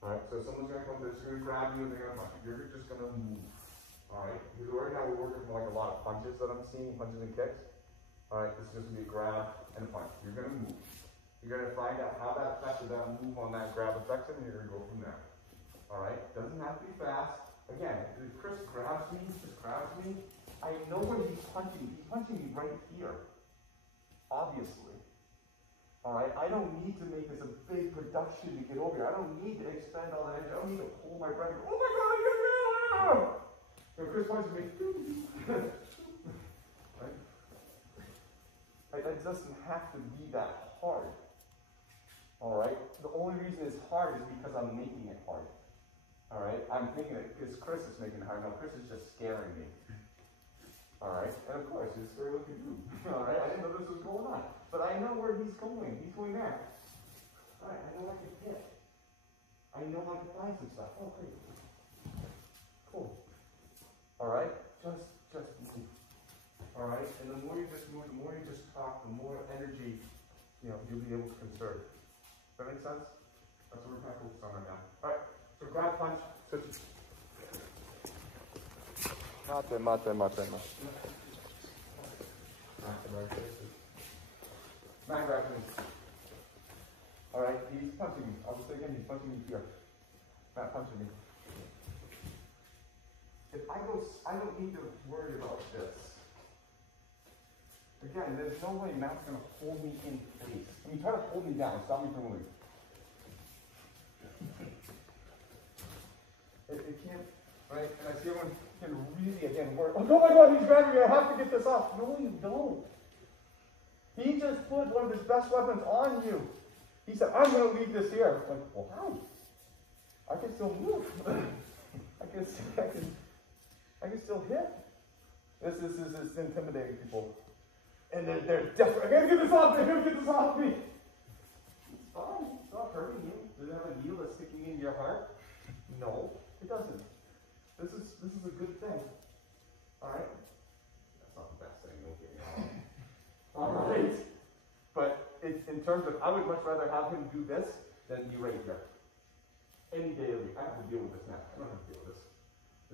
Alright, so someone's going to come, they're just going to grab you and they're going to punch you. You're just going to move. Alright? Because right now we're working from like a lot of punches that I'm seeing, punches and kicks. Alright, this is just going to be a grab and a punch. You're going to move. You're going to find out how that affected that move on that grab affects him, and you're going to go from there. Alright? Doesn't have to be fast. Again, if Chris grabs me, I know when he's punching. He's punching me right here. Obviously. Alright, I don't need to make this a big production to get over here. I don't need to expend all that energy. I don't need to hold my breath and go, oh my god, I can't get out! So Chris punches me. Right? It doesn't have to be that hard. Alright? The only reason it's hard is because I'm making it hard. Alright? I'm thinking it because Chris is making it hard. No, Chris is just scaring me. Alright? And of course, he's a scary looking dude. Alright? I didn't know this was going on. But I know where he's going. He's going there. Alright, I know I can hit. I know I can find some stuff. Oh, great. Cool. Alright? Just move. Alright? And the more you just move, the more you just talk, the more energy, you'll be able to conserve. Does that make sense? That's what we're kind of focused on right now. Alright, so grab punch, switch. Mate. Matt grabs me. Alright, he's punching me. I'll just say again, he's punching me here. Matt punching me. If I don't need to worry about this. Again, there's no way Matt's going to hold me in place. I mean, try to hold me down. Stop me from moving. It can't, right? And I see everyone can really, again, work. Oh my god, he's grabbing me. I have to get this off. No, you don't. He just put one of his best weapons on you. He said, I'm going to leave this here. I'm like, well, how? I can still move. I can still hit. This is intimidating people. And they're desperate. I gotta get this off me. It's fine. It's not hurting you. Does it have a needle that's sticking in your heart? No, it doesn't. This is a good thing. Alright? That's not the best thing, don't get me wrong. Alright. But in terms of, I would much rather have him do this than be right here. Any day of the week. I have to deal with this now. I don't have to deal with this.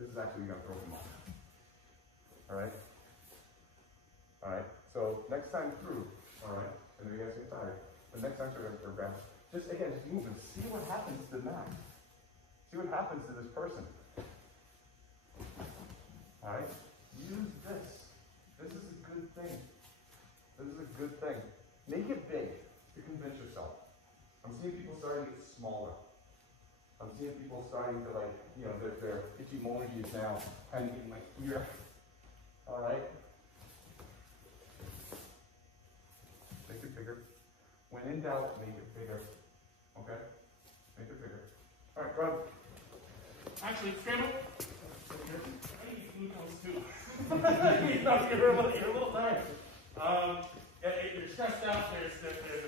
This is actually going to throw him off. Alright? Alright? So, next time through, alright? And then you guys get tired. The next time through, just move and see what happens to Matt. See what happens to this person. Alright? Use this. This is a good thing. Make it big to convince yourself. I'm seeing people starting to get smaller. I'm seeing people starting to their itchy emojis now kind of getting like here. Alright? Make it bigger. When in doubt, make it bigger. Okay? Make it bigger. Alright, grab. Actually, Scramble. I need glucose too. You're a little tired. You're stressed out, there's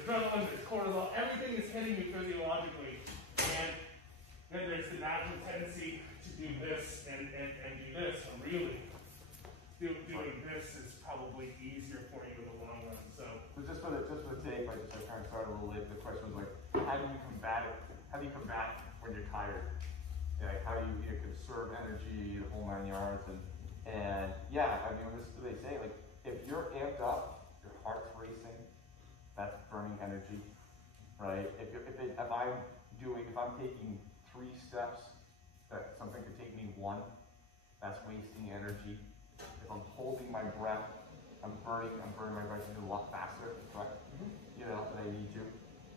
adrenaline, there's cortisol, everything is hitting you physiologically. And then there's the natural tendency to do this and do this. Really, doing this is probably easier for you in the long run. So just for the take, I just kind of started a little late. The question was like, how do you combat it? How do you combat when you're tired? Like, how do you conserve energy, the whole 9 yards? And yeah, I mean, this is what they say. Like, if you're amped up, your heart's racing. That's burning energy, right? If I'm taking 3 steps that something could take me 1, that's wasting energy. If I'm holding my breath, I'm burning my breath a lot faster, correct? You know, than I need to,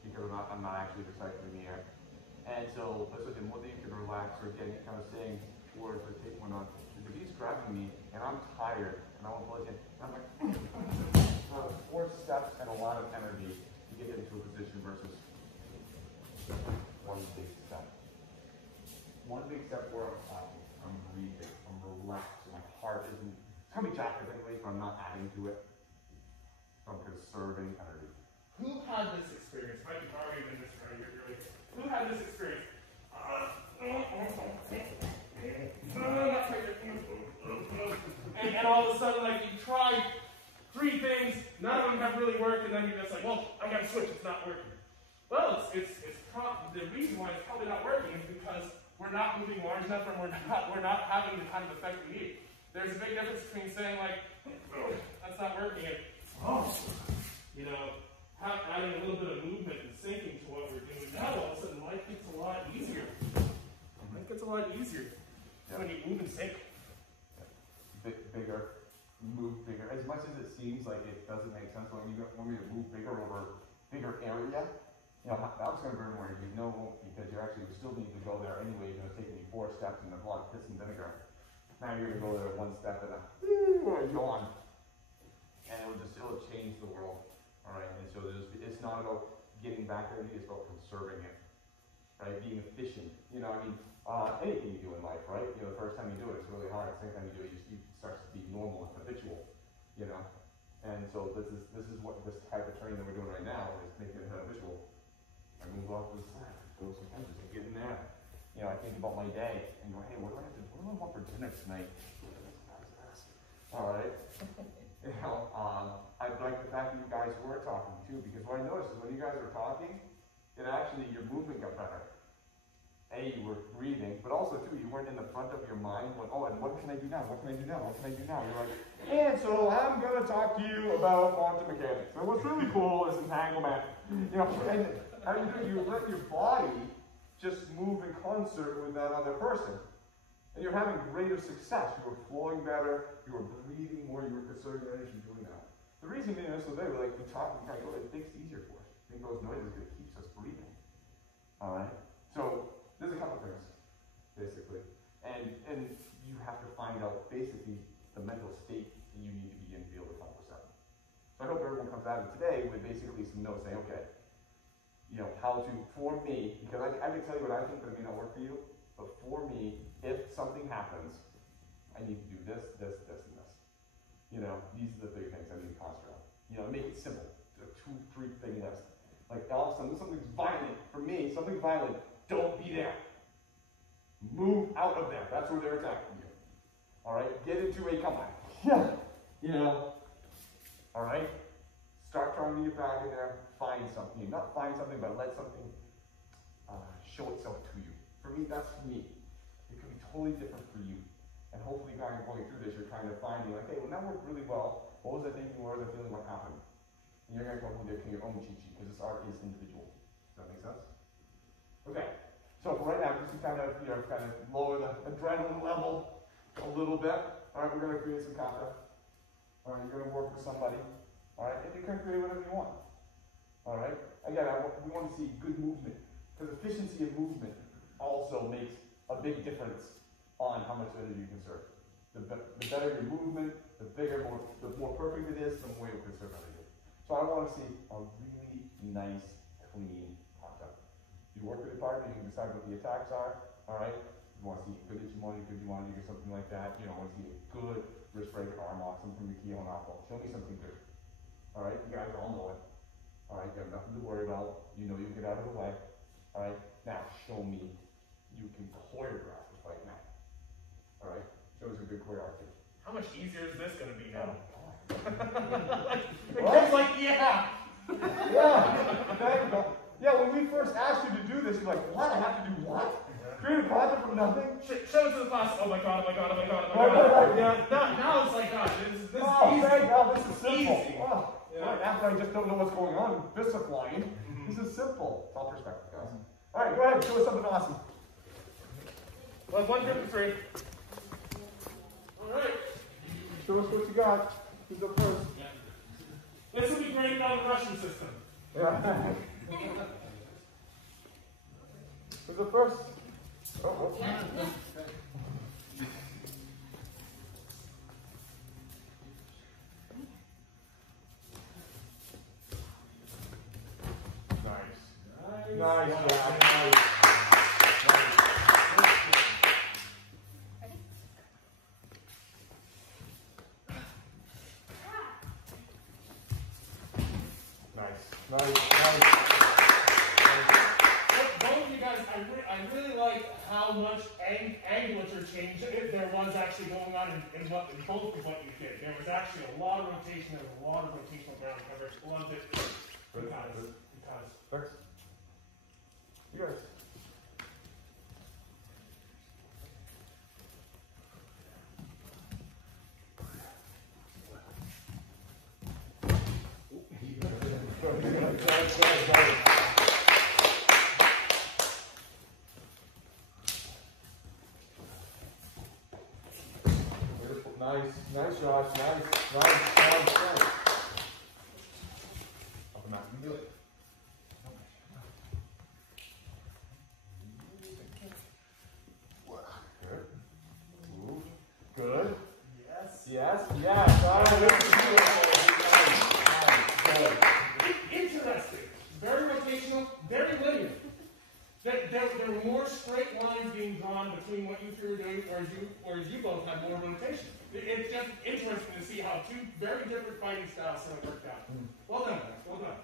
because I'm not actually recycling the air. And so, the more that you can relax or get kind of saying words or take one on, if he's grabbing me and I'm tired and I want to plug in, I'm like, 4 steps and a lot of energy to get into a position versus 1 big step. 1 big step where I'm talking, I'm breathing, I'm relaxed, my heart isn't, it's gonna be jacked anyway, so I'm not adding to it. So I'm conserving energy. Who had this experience? Might be harder than this right here, really. Who had this experience? And all of a sudden, like, you tried 3 things, none of them have really worked, and then you're just like, well, I gotta switch, it's not working. Well, the reason why it's probably not working is because we're not moving large enough, and we're not having the kind of effect we need. There's a big difference between saying, like, oh, that's not working, and, oh, you know, adding a little bit of movement and syncing to what we're doing. Now, all of a sudden, life gets a lot easier. Life gets a lot easier when you move and sync. Bigger, move bigger. As much as it seems like it doesn't make sense when you want me to move bigger over bigger area, you know, that's going to burn more energy. No, it won't, because you still need to go there anyway. You're going to take me 4 steps in a block of piss and vinegar. Now you're going to go there 1 step and a yawn. And it'll change the world. All right, and so it's not about getting back energy, it's about conserving it. Right, being efficient. You know, I mean, anything you do in life, right? You know, the first time you do it, it's really hard. The second time you do it, it starts to be normal and habitual. You know, and so this is what this type of training that we're doing right now is making it habitual. I move off to the side, go sometimes just get in there. You know, I think about my day and go, hey, what do I want for dinner tonight? All right. You know, I like the fact that you guys were talking too, because what I noticed is when you guys were talking, it actually, your movement got better. You were breathing, but also too, you weren't in the front of your mind going, oh, and what can I do now? What can I do now? What can I do now? You're like, and so I'm going to talk to you about quantum mechanics. And what's really cool is entanglement. You know, and you let your body just move in concert with that other person. And you're having greater success. You were flowing better, you were breathing more, you were conserving energy doing that. The reason being is so they were like, we talk, we kind of go, it makes it easier for us. I think those noises, it keeps us breathing. Alright? So, there's a couple things, basically. And you have to find out, basically, the mental state that you need to be in to be able to accomplish that. So I hope everyone comes out of today with basically some notes saying, okay, you know, how to, for me, because I can tell you what I think, but it may not work for you, but for me, if something happens, I need to do this, this, this, and this. You know, these are the big things I need to concentrate on. You know, make it simple. A 2-3 thing list. Like all of a sudden, something's violent. For me, something violent, don't be there. Move out of there. That's where they're attacking you. Alright? Get into a comeback. Yeah. You know. Alright? Start trying to get back in there. Find something. Not find something, but let something show itself to you. For me, that's me. It could be totally different for you. And hopefully, kind of going through this, you're trying to find, like, hey, well, that worked really well. What was I thinking? What was I feeling? What happened? And you're going to come up with your own cheat sheet, because this art is individual. Does that make sense? Okay. So for right now, just to kind of, lower the adrenaline level a little bit. All right, we're going to create some kata. All right, you're going to work with somebody. All right, and you can create whatever you want. All right. Again, we want to see good movement, because efficiency of movement also makes a big difference on how much energy you conserve. The better your movement, the more perfect it is, the more you'll conserve energy. So I want to see a really nice, clean kata. You work with your partner, you can decide what the attacks are. All right. You want to see good Ichimoni, good Jumani, or something like that. You know, want to see a good wrist break, arm lock, something from your Kihon Happo. Show me something good. All right. You guys all know it. All right. You have nothing to worry about. You know you get out of the way. All right. Now show me you can choreograph this right now. All right. Show us a good choreography. How much easier is this going to be now? It's like, yeah. Yeah. Yeah, when we first asked you to do this, you're like, what? I have to do what? Create a project from nothing? Show it to the class. Oh my god, oh my god, oh my god, oh my god. Yeah, now it's like, God, this is easy. God, this is simple. Easy. Oh, yeah. Right after I just don't know what's going on, fists are flying. This is simple. It's all perspective, guys. All right, go ahead. Show us something awesome. Well, 153. All right. Show us what you got. Who's up first? This will be graded on the Russian system. Yeah. Who's up first? Oh, Nice, Jack. Nice. Nice. Both of you guys, I really like how much angulature change there was actually going on in both of what you did. There was actually a lot of rotation. There was a lot of rotational ground coverage. Loved it. Because. Thanks. You guys. Nice, Josh. Nice. Up and back. You do it. Good. Yes. All right, this is good. Interesting. Very rotational, very linear. There were more straight lines being drawn between what you three were doing, whereas you both had more rotation. It's just interesting to see how two very different fighting styles sort of worked out. Well done, guys. Well done.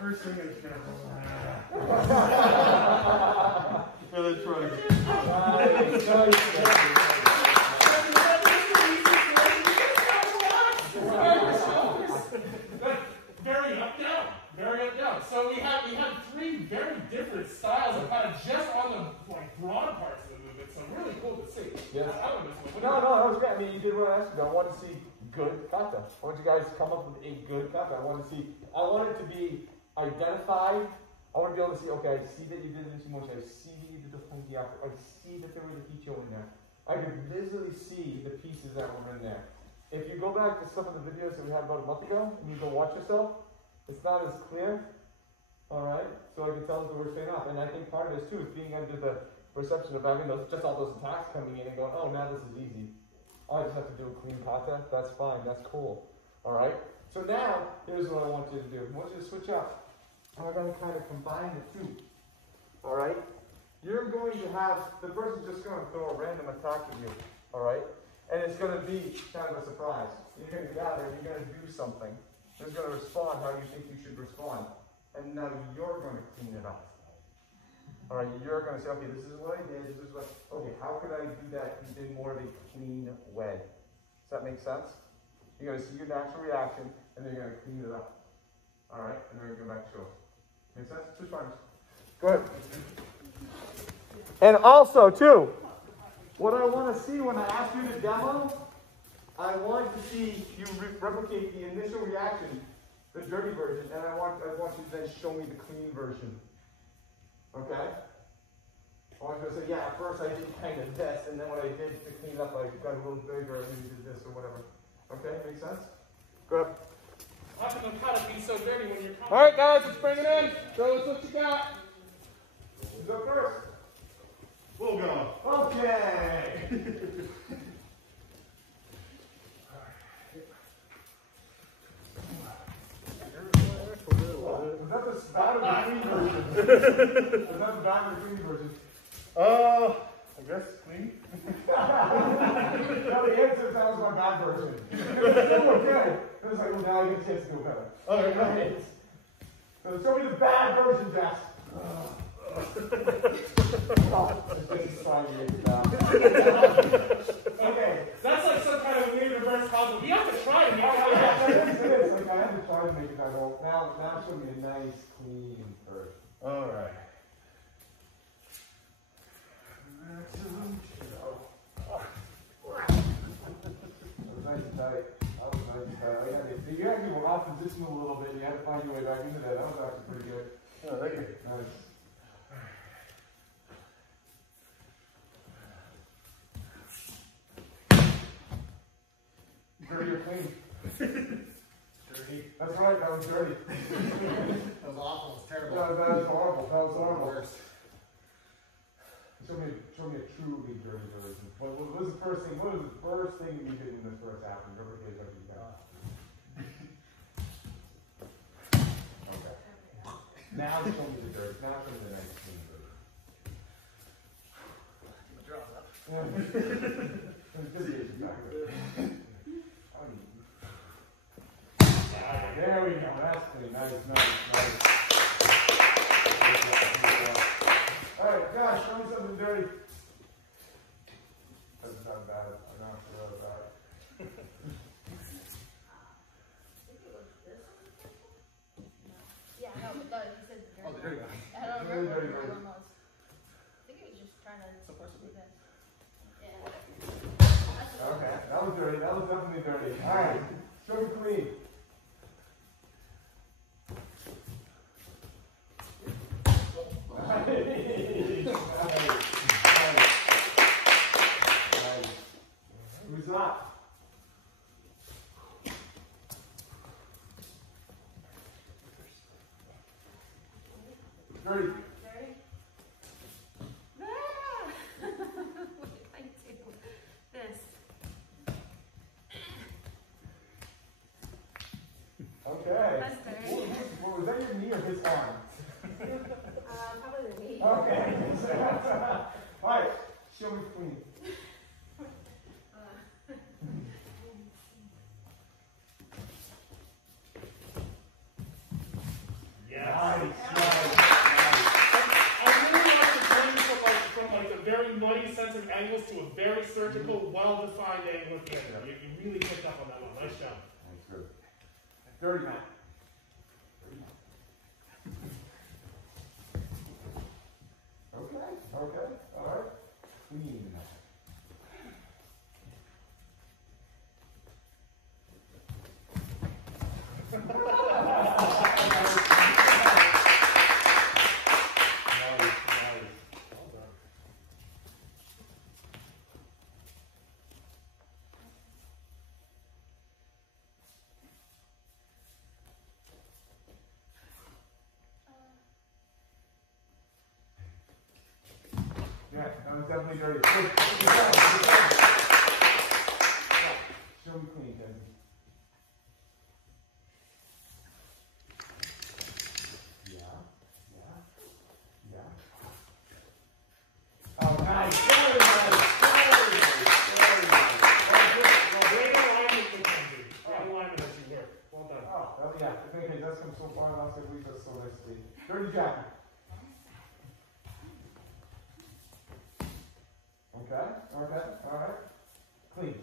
First thing is for the trunk. Very up down. So we had three very different styles of kind of just on the broad parts of the movement. So really cool to see. Yes. No, that was great. I mean, you did what I asked you. I want to see good kata. I want you guys to come up with a good kata. I want it to be identified. I want to be able to see, okay, I see that you did the Ichimochi. I see that you did the funky after. I see that there was a Hicho in there. I could visually see the pieces that were in there. If you go back to some of the videos that we had about a month ago, and you go watch yourself, it's not as clear. Alright? So I can tell that we're staying up. And I think part of this too is being under the perception of having just all those attacks coming in and going, oh, now this is easy. I just have to do a clean kata. That's fine. That's cool. Alright? So now, here's what I want you to do. I want you to switch up. And we're going to kind of combine the two. Alright? You're going to have, the person's just going to throw a random attack at you. Alright? And it's going to be kind of a surprise. You're going to gather, you're going to do something. It's going to respond how you think you should respond. And now you're going to clean it up. Alright, you're going to say, okay, this is what I did, this is what, okay, how could I do that in more of a clean way? Does that make sense? You're going to see your natural reaction, and then you're going to clean it up. Alright, and then we're going to go back to show. Make sense? Switch partners. Go ahead. And also, too, what I want to see when I ask you to demo, I want to see you replicate the initial reaction, the dirty version, and I want you to then show me the clean version. Okay? I want you to say, yeah, at first I did kind of this, and then what I did to clean up, I got a little bigger, and maybe did this or whatever. Okay, make sense? Go ahead. How can the kata be so dirty when you're All right, guys, let's bring it in. Show us what you got. Who's up first? We'll go. Okay. Was that the bad or the clean version? Was that the bad or the clean version? I guess clean. No, the answer is that was my bad version. Still okay. It was like, well, now I get a chance to go better. Okay, right. So show me the bad version, Jess. Okay. That's like some kind of weird reverse puzzle. We have to try to make it. It is. Like, I have to try to make it that whole. Now show me a nice, clean version. All right. Nice and tight. That was nice and tight. You had to go off position a little bit. You had to find your way back into that. That was actually pretty good. Oh, thank you. Nice. Dirty or clean? Dirty. That's right. That was dirty. That was awful. It was terrible. That was horrible. That was horrible. Worst. Show me a truly dirty version. What was the first thing? What was the first thing you did in this first half? Remember the days you got. Okay. Now show me the dirt. Now show me the nice clean version. My draw's up. This is factor. There we go. That's clean. Nice. All right, guys, show me something dirty. Doesn't sound bad. I'm not sure about it. Yeah, no, it does. You said the Oh, the dirty one. I don't remember what the dirty one was. I think it was just trying to do that. Yeah. Okay, that was dirty. That was definitely dirty. All right, show me clean. Who's that? Dirty. Ready? What did I do? This. Okay. That's dirty. Was that your knee or his arm? Probably the knee. Okay. All right, show me clean. Yes. Nice. I really like to change from a very muddy sense of angles to a very surgical, well-defined angle at the end. You really picked up on that one. Nice job. Thanks, good. Dirty man. Okay, all right. Clean. Yeah, that was definitely dirty. Good job. Show me clean, Kenzie. Yeah. Oh, nice. Very nice. Great alignment, Mackenzie. Great alignment as you work. Well done. Oh, yeah. Okay, that's come so far. That's like we just so nice to see. Dirty Jackie. Okay, all right. Clean.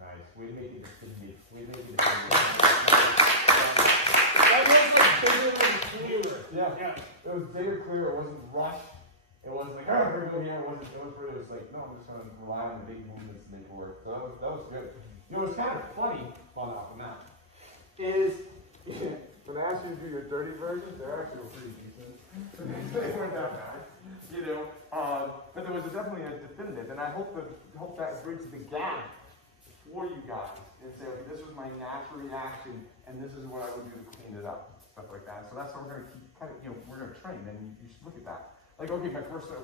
Nice. Way to make it definitive. That was like bigger and clearer. Yeah. It was bigger, clear. It wasn't rushed. It wasn't like, oh, we're going to go here. It wasn't pretty. It was like, no, I'm just going to rely on the big movements to make it work. So that was good. You know, it's kind of funny, fun off of that, is when I asked you to do your dirty versions, they're actually pretty decent. They weren't that bad, you know. But there was definitely a definitive, and I hope that bridges the gap for you guys and say, okay, this was my natural reaction, and this is what I would do to clean it up, stuff like that. So that's how we're going to keep kind of, we're going to train, and you should look at that. Like, okay, my first, it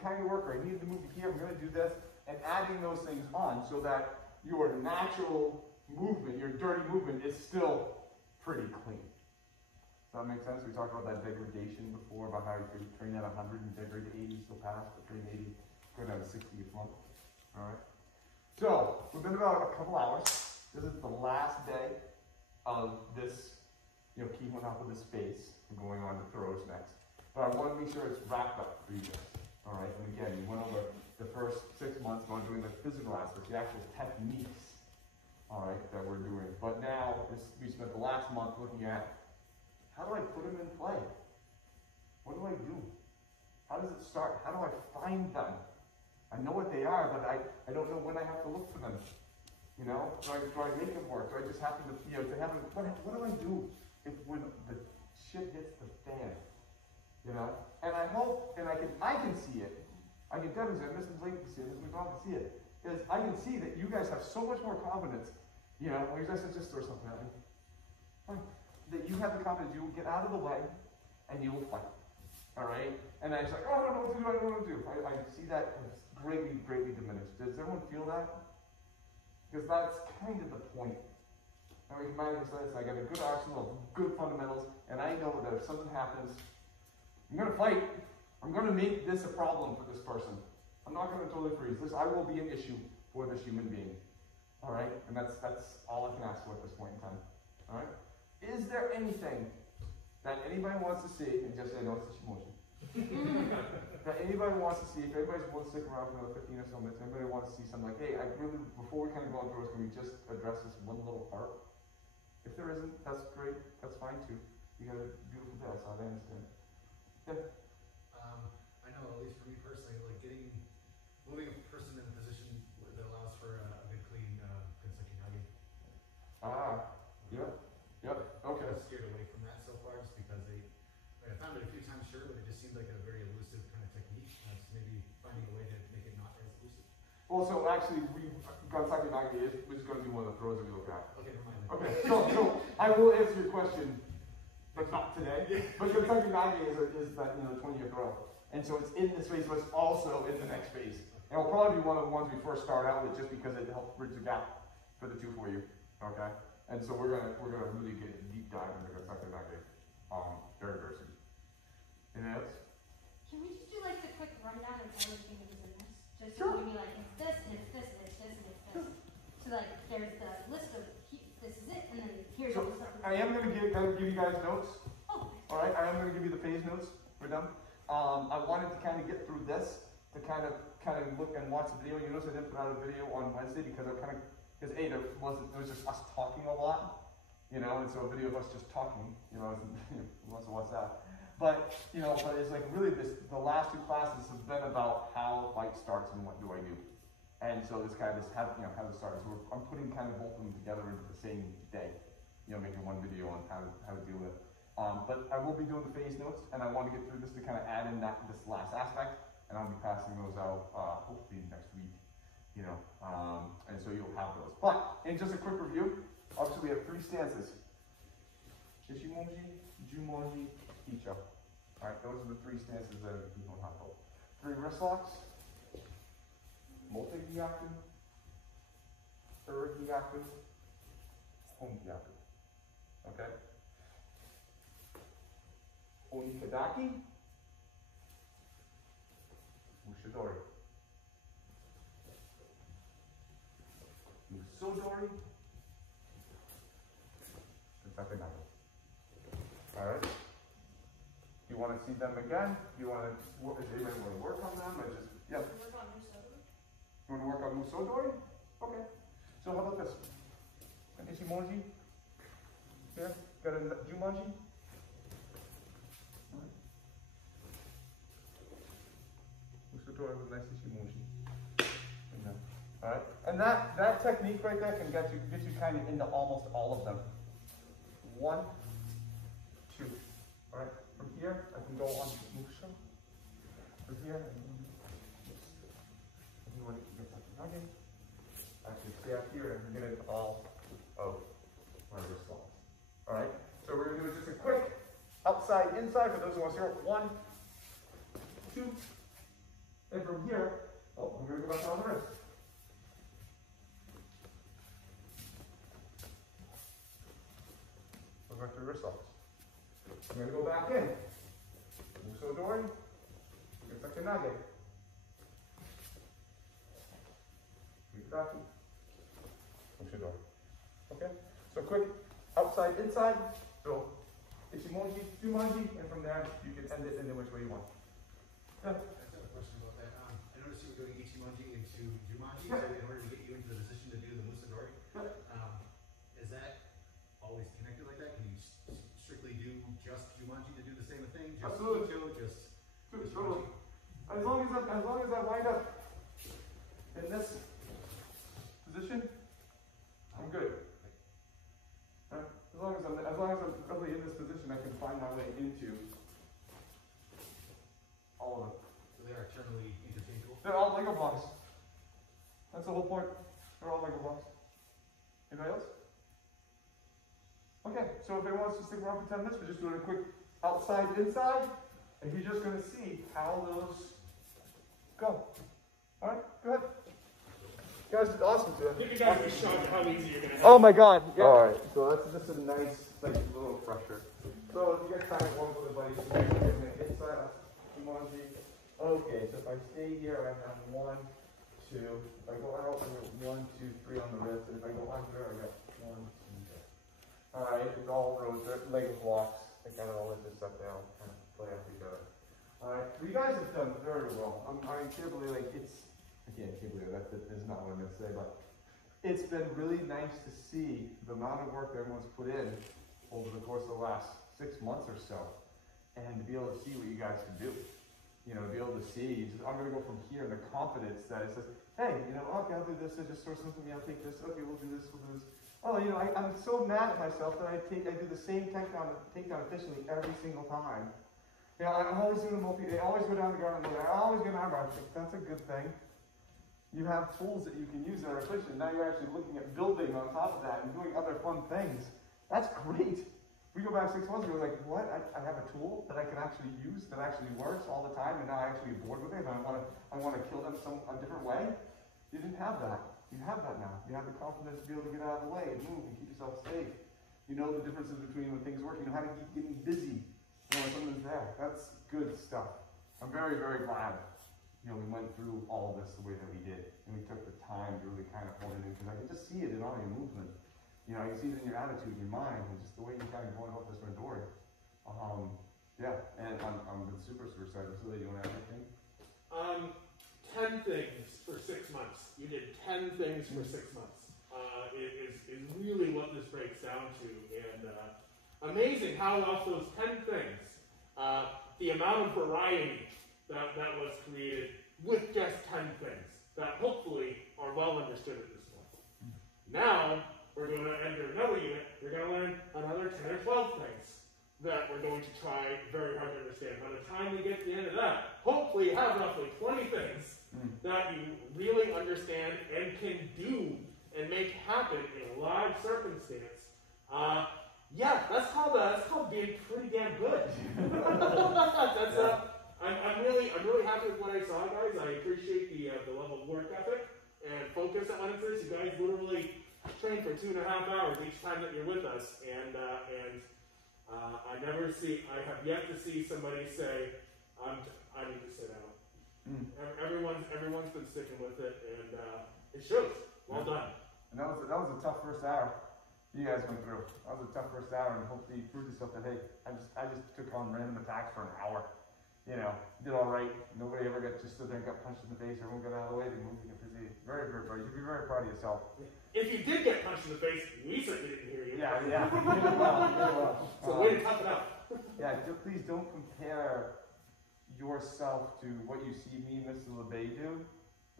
kind of worked. I needed to move here. I'm going to do this, and adding those things on so that your natural movement, your dirty movement, is still pretty clean. Does that make sense? We talked about that degradation before, about how you could train at 100 and degrade to 80, still pass, but train 80, go down to 60 if you want. All right. So we've been about a couple hours. This is the last day of this, Kihon Hoppo this space. We're going on to throws next. But I want to make sure it's wrapped up for you guys. All right. And again, you went over the first 6 months on doing the physical aspects, the actual techniques all right, that we're doing. But now, we spent the last month looking at, how do I put them in play? What do I do? How does it start? How do I find them? I know what they are, but I don't know when I have to look for them. You know, do I make them work? Do I just happen to, you know, to have what do I do if when the shit hits the fan? You know, and I hope, and I can see it. I can demonstrate. Mrs. Blake can see it. Mrs. McDonald can see it. Is I can see that you guys have so much more confidence. You know, or you guys just throw something at me. That you have the confidence. You will get out of the way, and you will fight. All right? And I was like, oh, I don't know what to do. I don't know what to do. I see that greatly, greatly diminished. Does everyone feel that? Because that's kind of the point. I mean, my understanding is I got a good arsenal of good fundamentals, and I know that if something happens, I'm going to fight. I'm going to make this a problem for this person. I'm not going to totally freeze this. I will be an issue for this human being. All right? And that's all I can ask for at this point in time. All right? Is there anything that anybody wants to see, and just say, no, it's emotion. That anybody wants to see, if everybody wants to stick around for another 15 or so minutes, anybody wants to see something like, hey, I really, before we kind of go outdoors, can we just address this one little part? If there isn't, that's great, that's fine too. You got a beautiful day outside, I understand. Yeah. I know, at least for me personally, like moving a person in a position that allows for a good clean Kentucky nugget. Yep, okay. I was steered away from that so far just because I found it a few times, sure, but it just seemed like a very elusive kind of technique. Just maybe finding a way to make it not as elusive. Well, so actually, Kentucky nugget is going to be one of the throws that we look at. Okay, never mind. Okay, so I will answer your question, but not today. But Kentucky nugget is that 20-year throw. And so it's in this phase, but it's also in the next phase. And it'll probably be one of the ones we first start out with, just because it helps bridge the gap for the two for you. Okay, and so we're gonna really get a deep dive into Kentucky nugget, very very soon. Anything else? Can we just do like the quick rundown of everything that was in this? Just Sure. to give me like, it's this, and it's this, and it's this, and it's this. So like, there's the list of, this is it, and then here's all So the stuff. I am gonna give you guys notes. Oh, All right, I am gonna give you the phase notes. We're done. I wanted to kind of get through this to kind of look and watch the video. You notice I didn't put out a video on Wednesday because there was just us talking a lot, you know, and so a video of us just talking, you know, who wants to watch that? But but it's like really the last two classes have been about how the fight starts and what do I do, and so this kind of how to start. So I'm putting kind of both of them together into the same day, making one video on how to deal with it. But I will be doing the phase notes, and I want to get through this to kind of add in this last aspect, and I'll be passing those out hopefully next week, and so you'll have those. But in just a quick review, obviously we have 3 stances: Ichimonji, Jumonji, Icho. All right, those are the 3 stances that are Kihon Happo. 3 wrist locks, Mote Gyaku, Ura Gyaku, Hon Gyaku. Okay? Onikadaki, Mushidori. Musodori, Kentucky nugget. All right? You want to see them again? You want to, does anybody want to work on them? Yeah. work on Musodori? You want to work on Musodori? Okay. So how about this? An Ichimonji? Yeah? Got a Jumonji? Musodori with nice Ichimonji. All right, and that technique right there can get you kind of into almost all of them. 1, 2. All right, from here I can go on to Musha. From here, you want to get that nugget. I can stay up here and get into all of my wrist locks. All right, so we're gonna do just a quick outside, inside for those who want to zero. 1, 2, and from here, I'm gonna go back on the wrist. Go back to the wrist locks. I'm going to go back in. Musodori, Kentucky nugget. Yukaki, Musodori. Okay? So quick outside, inside. So Ichimonji, Jumonji, and from there you can end it in which way you want. Yeah. I just have a question about that. I noticed you were doing Ichimonji into Jumonji, Yeah. so in order to get you into the position to do the Musodori. Yeah. just Absolutely. chill, just Totally. As long as I wind up in this position, I'm good. Right? As long as I'm really in this position, I can find my way into all of it. so they are externally interchangeable. They're all Lego blocks. That's the whole point. They're all Lego blocks. Anybody else? Okay, so if anyone wants to stick around for 10 minutes, we're just doing a quick outside, inside, and you're just going to see how those go. All right, go ahead. You guys did awesome today. Give you guys a shot of how easy you're gonna have. Oh my God! Yeah. All right, so that's just a nice, like, little refresher. So if you get tired, one with the buddies, you're gonna hit side, Jumanji. Okay, so if I stay here, I have 1, 2. If I go out, I got 1, 2, 3 on the wrist, and if I go under, I got 1, 2. All right, it's all rows, they're Lego blocks. I gotta all let this stuff down, kind of play off each other. All right, so you guys have done very well. I can't believe, like, I can't believe that is not what I'm gonna say, but it's been really nice to see the amount of work that everyone's put in over the course of the last 6 months or so, and to be able to see what you guys can do. You know, to be able to see, I'm gonna go from here, and the confidence that it says, hey, you know, okay, I'll do this, I just source something, I'll take this, okay, we'll do this. Oh, you know, I'm so mad at myself that I do the same takedown efficiently every single time. You know, I'm always doing I always go down the ground, and I always get an armbar. I think that's a good thing. You have tools that you can use that are efficient. Now you're actually looking at building on top of that and doing other fun things. That's great. We go back 6 months ago, like, what? I have a tool that I can actually use that actually works all the time, and now I actually get bored with it, and I want to kill them a different way. You didn't have that. You have that now. You have the confidence to be able to get out of the way and move and keep yourself safe. You know the differences between when things work. You know how to keep getting busy when something's there. That's good stuff. I'm very, very glad. You know, we went through all of this the way that we did, and we took the time to really kind of hold it in, because I can just see it in all your movement. You know, I can see it in your attitude, your mind, and just the way you're kind of going about this Randori. Yeah, and I'm super, super excited. So, you want to add anything? 10 things for 6 months. You did 10 things for 6 months. Is really what this breaks down to, and amazing how off those 10 things, the amount of variety that was created with just 10 things that hopefully are well understood at this point. Now, we're going to enter another unit. We're going to learn another 10 or 12 things that we're going to try very hard to understand. By the time we get to the end of that, hopefully you have roughly 20 things that you really understand and can do and make happen in a live circumstance. Yeah, that's called being pretty damn good. I'm really happy with what I saw, guys. I appreciate the level of work ethic and focus that went into this. You guys literally train for 2.5 hours each time that you're with us, and I have yet to see somebody say, I need to sit down. Everyone's been sticking with it, and it shows. Well done. And that was a tough first hour you guys went through. That was a tough first hour, and hopefully you proved yourself that, hey, I just took on random attacks for an hour. You know, did all right. Nobody ever just stood there and got punched in the face. Everyone got out of the way. They moved to get busy. Very, very proud. You should be very proud of yourself. If you did get punched in the face, we certainly didn't hear you. Yeah. You did well. So way to tough it up. Yeah, please don't compare yourself to what you see me and Mr. LeBay do.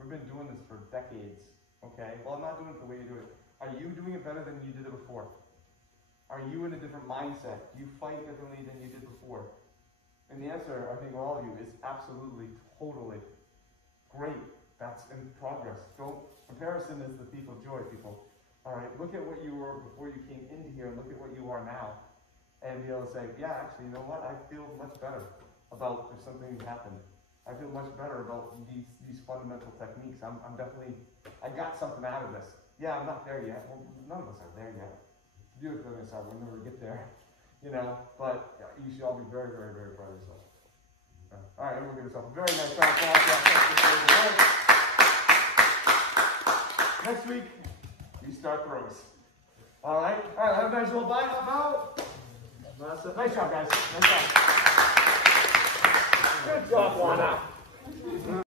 We've been doing this for decades, okay? Well, I'm not doing it the way you do it. Are you doing it better than you did it before? Are you in a different mindset? Do you fight differently than you did before? And the answer, I think, all of you is absolutely, totally great. That's in progress. Comparison is the thief of joy, people. All right, look at what you were before you came into here, and look at what you are now. And be able to say, yeah, actually, you know what? I feel much better about if something happened. I feel much better about these fundamental techniques. I'm definitely, I got something out of this. Yeah, I'm not there yet. Well, none of us are there yet. You're going to we'll never get there. You know, but you should all be very, very, very proud of yourself. All right, everyone give yourself a very nice round of applause. Next week, we start throws. All right, have a nice little bye. I'm out. Nice job, guys. Nice job. Good job, Juana.